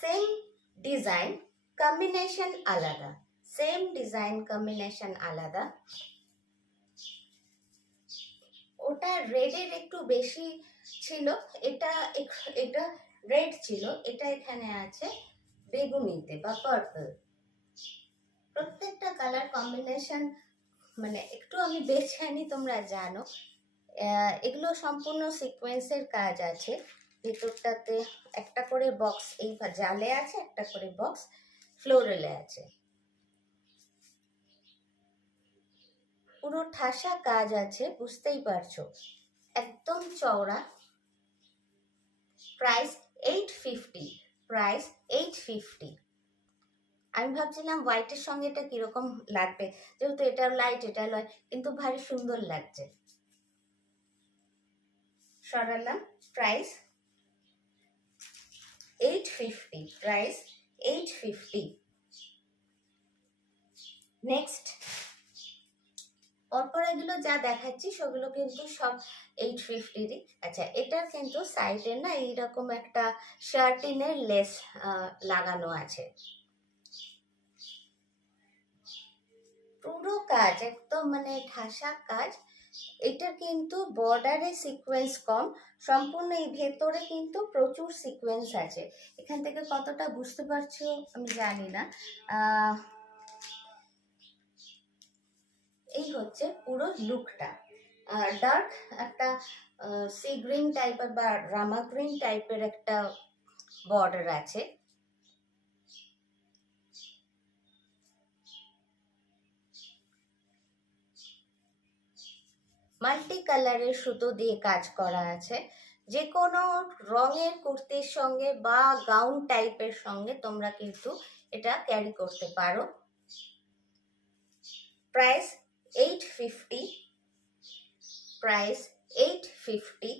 সেম ডিজাইন কম্বিনেশন আলাদা, সেম ডিজাইন কম্বিনেশন আলাদা। ওটা রেডের একটু বেশি ছিল, এটা এটা রেড ছিল, এটা এখানে আছে বেগুনিতে বা পার্পল। প্রত্যেকটা কালার কম্বিনেশন মানে একটু আমি বেছে আনি, তোমরা জানো এগুলো সম্পূর্ণ সিকোয়েন্সের কাজ আছে। ভিতরটাতে একটা করে বক্স এই জালে আছে, একটা করে বক্স ফ্লোরালে আছে, পুরো ঠাসা কাজ আছে, বুঝতেই পারছো, একদম চওড়া। Price 850, price 850। আমি ভাবছিলাম হোয়াইটের সঙ্গে এটা কিরকম লাগবে, যেহেতু এটা লাইট এটা লয়, কিন্তু ভারী সুন্দর লাগছে। সরালাম, প্রাইস 850, প্রাইস 850। নেক্সট পরপর এগুলো যা দেখাচ্ছি সেগুলো কিন্তু সব 850-ই। আচ্ছা, এটার কিন্তু সাইডে না এইরকম একটা শার্টিনের লেস লাগানো আছে। পুরো কাজ একদম মানে ঠাসা কাজ। এটা কিন্তু বর্ডারে সিকোয়েন্স কম, সম্পূর্ণ এই ভেতরে কিন্তু প্রচুর সিকোয়েন্স আছে। এখান থেকে কতটা বুঝতে পারছো আমি জানি না। এই হচ্ছে পুরো লুকটা। ডার্ক একটা সি গ্রিন টাইপের বা রামা গ্রিন টাইপের একটা বর্ডার আছে। মাল্টি কালারের সুতো দিয়ে কাজ করা আছে। যে কোনো রঙের কুর্তির সঙ্গে বা গাউন টাইপের সঙ্গে তোমরা কিন্তু এটা ক্যারি করতে পারো। Price 850, price 850।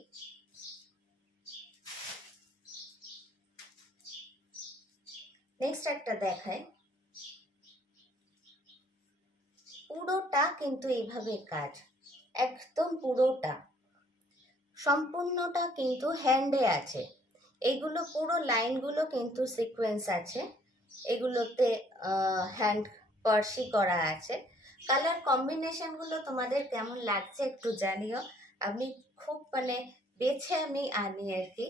নেক্সট একটা দেখাই। পুরোটা কিন্তু এইভাবে কাজ, একদম পুরোটা সম্পূর্ণটা কিন্তু হ্যান্ডে আছে। এগুলো পুরো লাইনগুলো কিন্তু সিকোয়েন্স আছে, এগুলোতে হ্যান্ড পার্সি করা আছে। কালার কম্বিনেশনগুলো তোমাদের কেমন লাগছে একটু জানিও। আমি খুব মানে বেছে আমি আনি আর কি।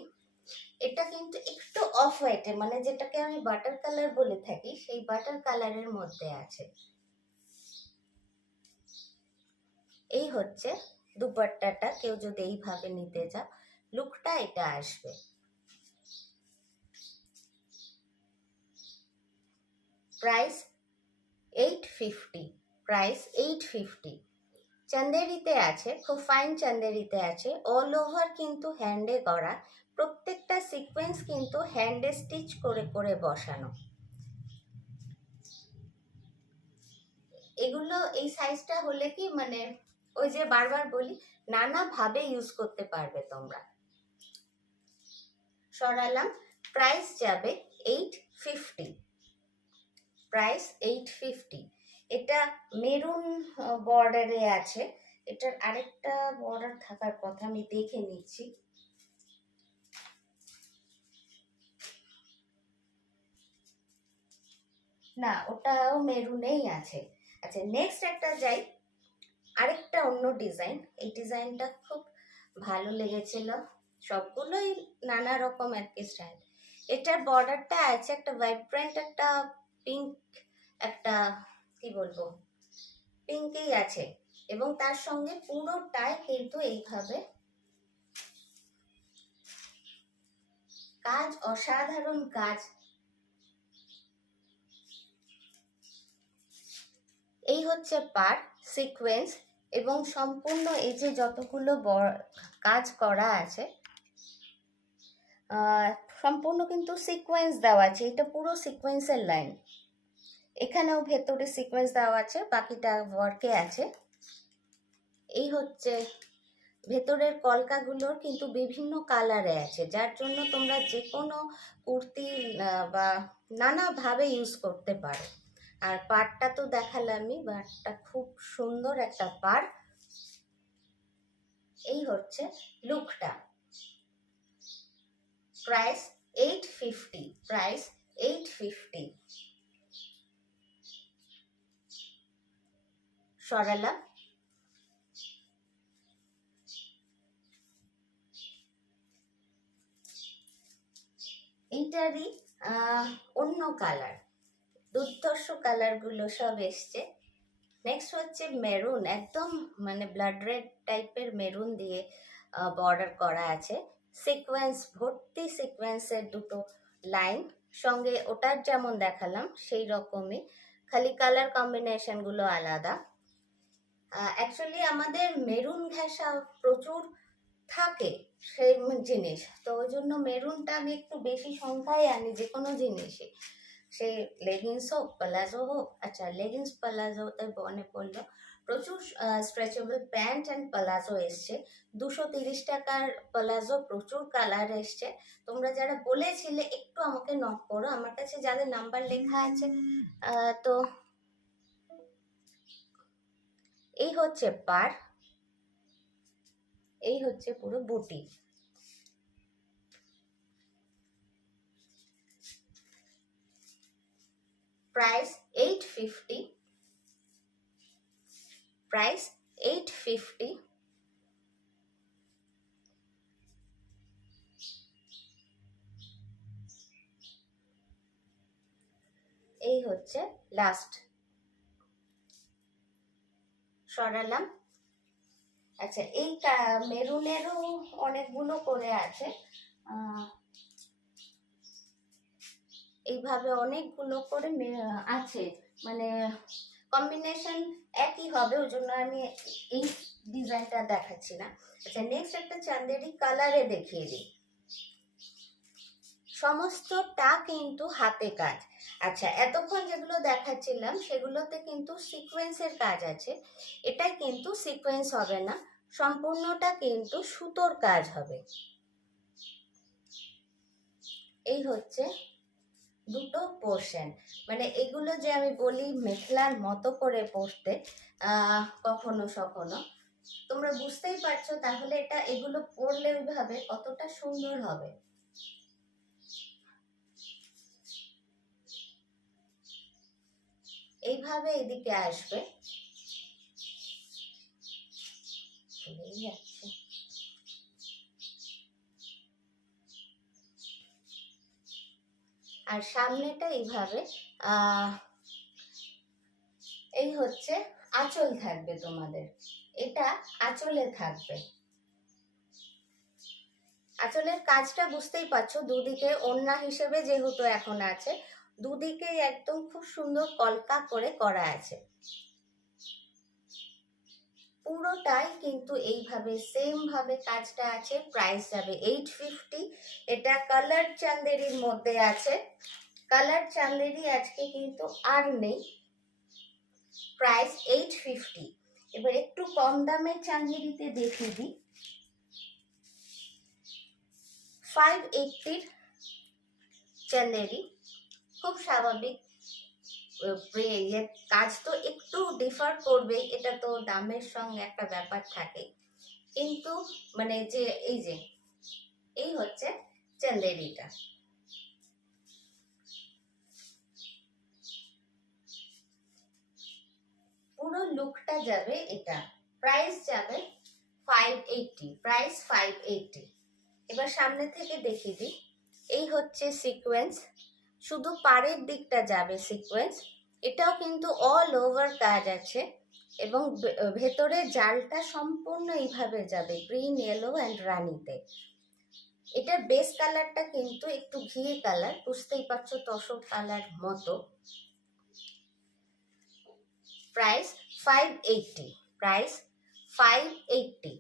এটা কিন্তু একটু অফ হোয়াইটে, মানে যেটাকে আমি বাটার কালার বলে থাকি, সেই বাটার কালারের মধ্যে আছে। এই হচ্ছে দুপাট্টাটা, কেউ যদি এইভাবে নিতে চাও লুকটা এটা আসবে। Price 850, price 850। চান্দেরিতে আছে, খুব ফাইন চান্দেরিতে আছে, অল ওভার কিন্তু হ্যান্ডে করা, প্রত্যেকটা সিকোয়েন্স কিন্তু হ্যান্ডে স্টিচ করে করে বসানো। এগুলো এই সাইজটা হলে কি মানে ওই যে বারবার বলি নানাভাবে ইউজ করতে পারবে তোমরা। সরালাম, প্রাইস যাবে 850, প্রাইস 850। এটা মেরুন বর্ডারে আছে, এটার আরেকটা বর্ডার থাকার কথা, আমি দেখে নিচ্ছি। না, ওটাও মেরুনেই আছে। আচ্ছা, নেক্সট একটা যাই, আরেকটা অন্য ডিজাইন। এই ডিজাইনটা খুব ভালো লেগেছিল, সবগুলোই নানা রকম আর কি স্টাইল। এটার বর্ডারটা আছে একটা ভাইব্রেন্ট একটা পিঙ্ক, একটা কি বলবো পিঙ্কেই আছে, এবং তার সঙ্গে পুরোটাই কিন্তু এইভাবে কাজ, অসাধারণ কাজ। এই হচ্ছে পার সিকোয়েন্স, এবং সম্পূর্ণ এই যে যতগুলো কাজ করা আছে সম্পূর্ণ কিন্তু সিকোয়েন্স দেওয়া আছে। এটা পুরো সিকোয়েন্সের লাইন, এখানেও ভেতরে সিকোয়েন্স দেওয়া আছে, বাকিটা ওয়ার্কে আছে। এই হচ্ছে ভেতরের কলকাগুলোর কিন্তু বিভিন্ন কালারে আছে, যার জন্য তোমরা যে কোনো কুর্তি বা নানাভাবে ইউজ করতে পারো। আর পাড়টা তো দেখালামই, পাড়টা খুব সুন্দর একটা পাড়। এই হচ্ছে লুকটা। Price 850, price 850। সরালাম, এইটারই অন্য কালার, দুর্ধর্ষ কালারগুলো সব এসছে। নেক্সট হচ্ছে মেরুন, একদম মানে ব্লাড রেড টাইপের মেরুন দিয়ে বর্ডার করা আছে, সিকোয়েন্স ভর্তি, সিকোয়েন্সের দুটো লাইন, সঙ্গে ওটার যেমন দেখালাম সেই রকমই, খালি কালার কম্বিনেশনগুলো আলাদা। অ্যাকচুয়ালি আমাদের মেরুন ঘেঁষা প্রচুর থাকে সেই জিনিস, তো ওই জন্য মেরুনটা আমি একটু বেশি সংখ্যায় আনি যে কোনো জিনিসে, সে লেগিংস হোক প্লাজো হোক। আচ্ছা, লেগিংস প্লাজোতে মনে পড়লো, প্রচুর স্ট্রেচেবল প্যান্ট অ্যান্ড প্লাজো এসছে। 230 টাকার প্লাজো, প্রচুর কালার এসছে। তোমরা যারা বলেছিলে একটু আমাকে নক করো, আমার কাছে যাদের নাম্বার লেখা আছে। তো এই হচ্ছে পার, এই হচ্ছে পুরো বুটি। Price 850, price 850। এই হচ্ছে লাস্ট, সরালাম। আচ্ছা, এই মেরুনেরও অনেকগুলো করে আছে, এইভাবে অনেকগুলো করে আছে, মানে কম্বিনেশন একই হবে, ওই জন্য আমি এই ডিজাইনটা দেখাচ্ছি না। আচ্ছা, নেক্সট একটা চান্দেরি কালারে দেখিয়ে দিই। সমস্তটা কিন্তু হাতে কাজ। আচ্ছা, এতক্ষণ যেগুলো দেখাচ্ছিলাম সেগুলোতে কিন্তু সিকোয়েন্সের কাজ আছে, এটাই কিন্তু সিকোয়েন্স হবে না, সম্পূর্ণটা কিন্তু সুতোর কাজ হবে। এই হচ্ছে দুটো পোর্শন, মানে এগুলো যে আমি বলি মেখলার মতো করে পরতে কখনো সখনো, তোমরা বুঝতেই পারছো তাহলে এটা এগুলো পরলে ওইভাবে কতটা সুন্দর হবে। এইভাবে এদিকে আসবে, আর সামনেটা এইভাবে এই হচ্ছে আঁচল থাকবে তোমাদের, এটা আঁচলে থাকবে। আঁচলের কাজটা বুঝতেই পারছো, দুদিকে ওড়না হিসেবে যেহেতু এখন আছে, দুদিকে একদম খুব সুন্দর কলকা করে করা আছে। পুরোটাই কিন্তু এইভাবে সেম ভাবে কাজটা আছে। প্রাইস যাবে 850। এটা কালার চান্দেরির মধ্যে আছে, কালার চান্দেরি আজকে কিন্তু আর নেই। প্রাইস 850। এবার একটু কম দামের চান্দেরিতে দেখিয়ে দিই। 580 চান্দেরি, খুব স্বাভাবিক। কাজ তো একটু ডিফার করবে, এটা তো দামের সঙ্গে একটা ব্যাপার থাকে, কিন্তু মানে যে এই হচ্ছে চান্দেরিটা। পুরো লুকটা যাবে এটা। প্রাইস যাবে 580, প্রাইস 580। এবার সামনে থেকে দেখিয়ে দিই। এই হচ্ছে সিকোয়েন্স, শুধু পাড়ের দিকটা যাবে সিকোয়েন্স, এটাও কিন্তু অল ওভার কাজ আছে, এবং ভেতরে জালটা সম্পূর্ণ এইভাবে যাবে গ্রিন, ইয়েলো অ্যান্ড রানিতে। এটার বেস কালারটা কিন্তু একটু ঘি কালার, বুঝতেই পারছো তসর কালার মতো। Price 580, price 580।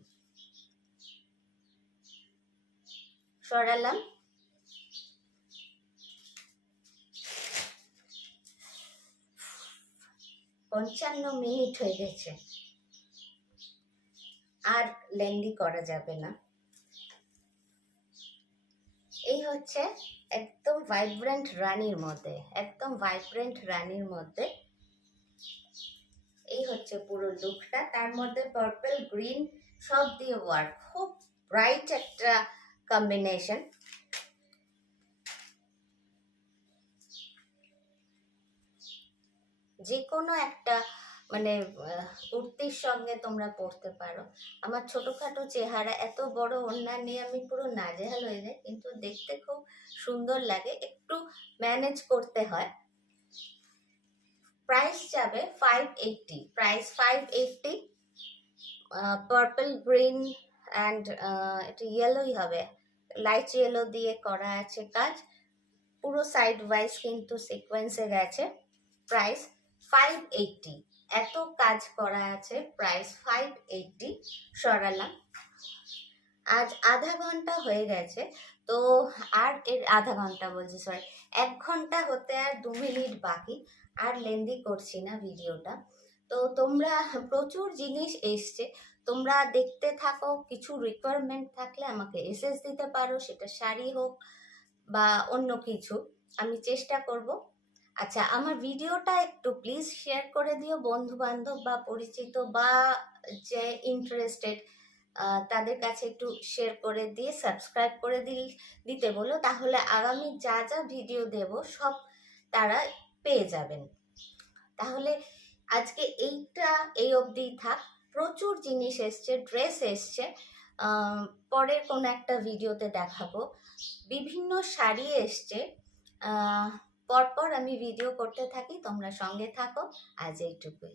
সরালাম। পঞ্চান্ন মিনিট হয়ে গেছে, আর লেন্দি করা যাবে না। এই হচ্ছে একদম ভাইব্রেন্ট রানির মধ্যে, একদম ভাইব্রেন্ট রানির মধ্যে এই হচ্ছে পুরো লুকটা। তার মধ্যে পার্পল, গ্রিন সব দিয়ে ওয়ার্ক, খুব ব্রাইট একটা কম্বিনেশন। যে কোনো একটা মানে কুর্তির সঙ্গে তোমরা পরতে পারো। আমার ছোটখাটো চেহারা, এত বড় ওড়না নিয়ে আমি পুরো নাজেহাল হয়ে যাই, কিন্তু দেখতে খুব সুন্দর লাগে, একটু ম্যানেজ করতে হয়। প্রাইস যাবে 580, প্রাইস 580। পার্পল, গ্রিন অ্যান্ড এটা ইয়েলোই হবে, লাইট ইয়েলো দিয়ে করা আছে কাজ, পুরো সাইড ওয়াইজ কিন্তু সিকোয়েন্সে গেছে। প্রাইস 580, এত কাজ করা আছে, প্রাইস 580। সরালাম। আজ আধা ঘন্টা হয়ে গেছে, তো আর এর আধা ঘন্টা বলছি, সরি 1 ঘন্টা হতে আর 2 মিনিট বাকি, আর লেন্দি করছি না ভিডিওটা। তো তোমরা প্রচুর জিনিস এসছে, তোমরা দেখতে থাকো। কিছু রিকোয়ারমেন্ট থাকলে আমাকে এসএস দিতে পারো, সেটা শাড়ি হোক বা অন্য কিছু, আমি চেষ্টা করব। আচ্ছা, আমার ভিডিওটা একটু প্লিজ শেয়ার করে দিও বন্ধু বান্ধব বা পরিচিত বা যে ইন্টারেস্টেড তাদের কাছে একটু শেয়ার করে দিয়ে সাবস্ক্রাইব করে দিতে বলো, তাহলে আগামী যা যা ভিডিও দেব সব তারা পেয়ে যাবেন। তাহলে আজকে এই অবধিই থাক। প্রচুর জিনিস এসছে, ড্রেস এসছে, পরের কোনো একটা ভিডিওতে দেখাবো। বিভিন্ন শাড়ি এসছে, পরপর আমি ভিডিও করতে থাকি, তোমরা সঙ্গে থাকো। আজ এইটুকুই।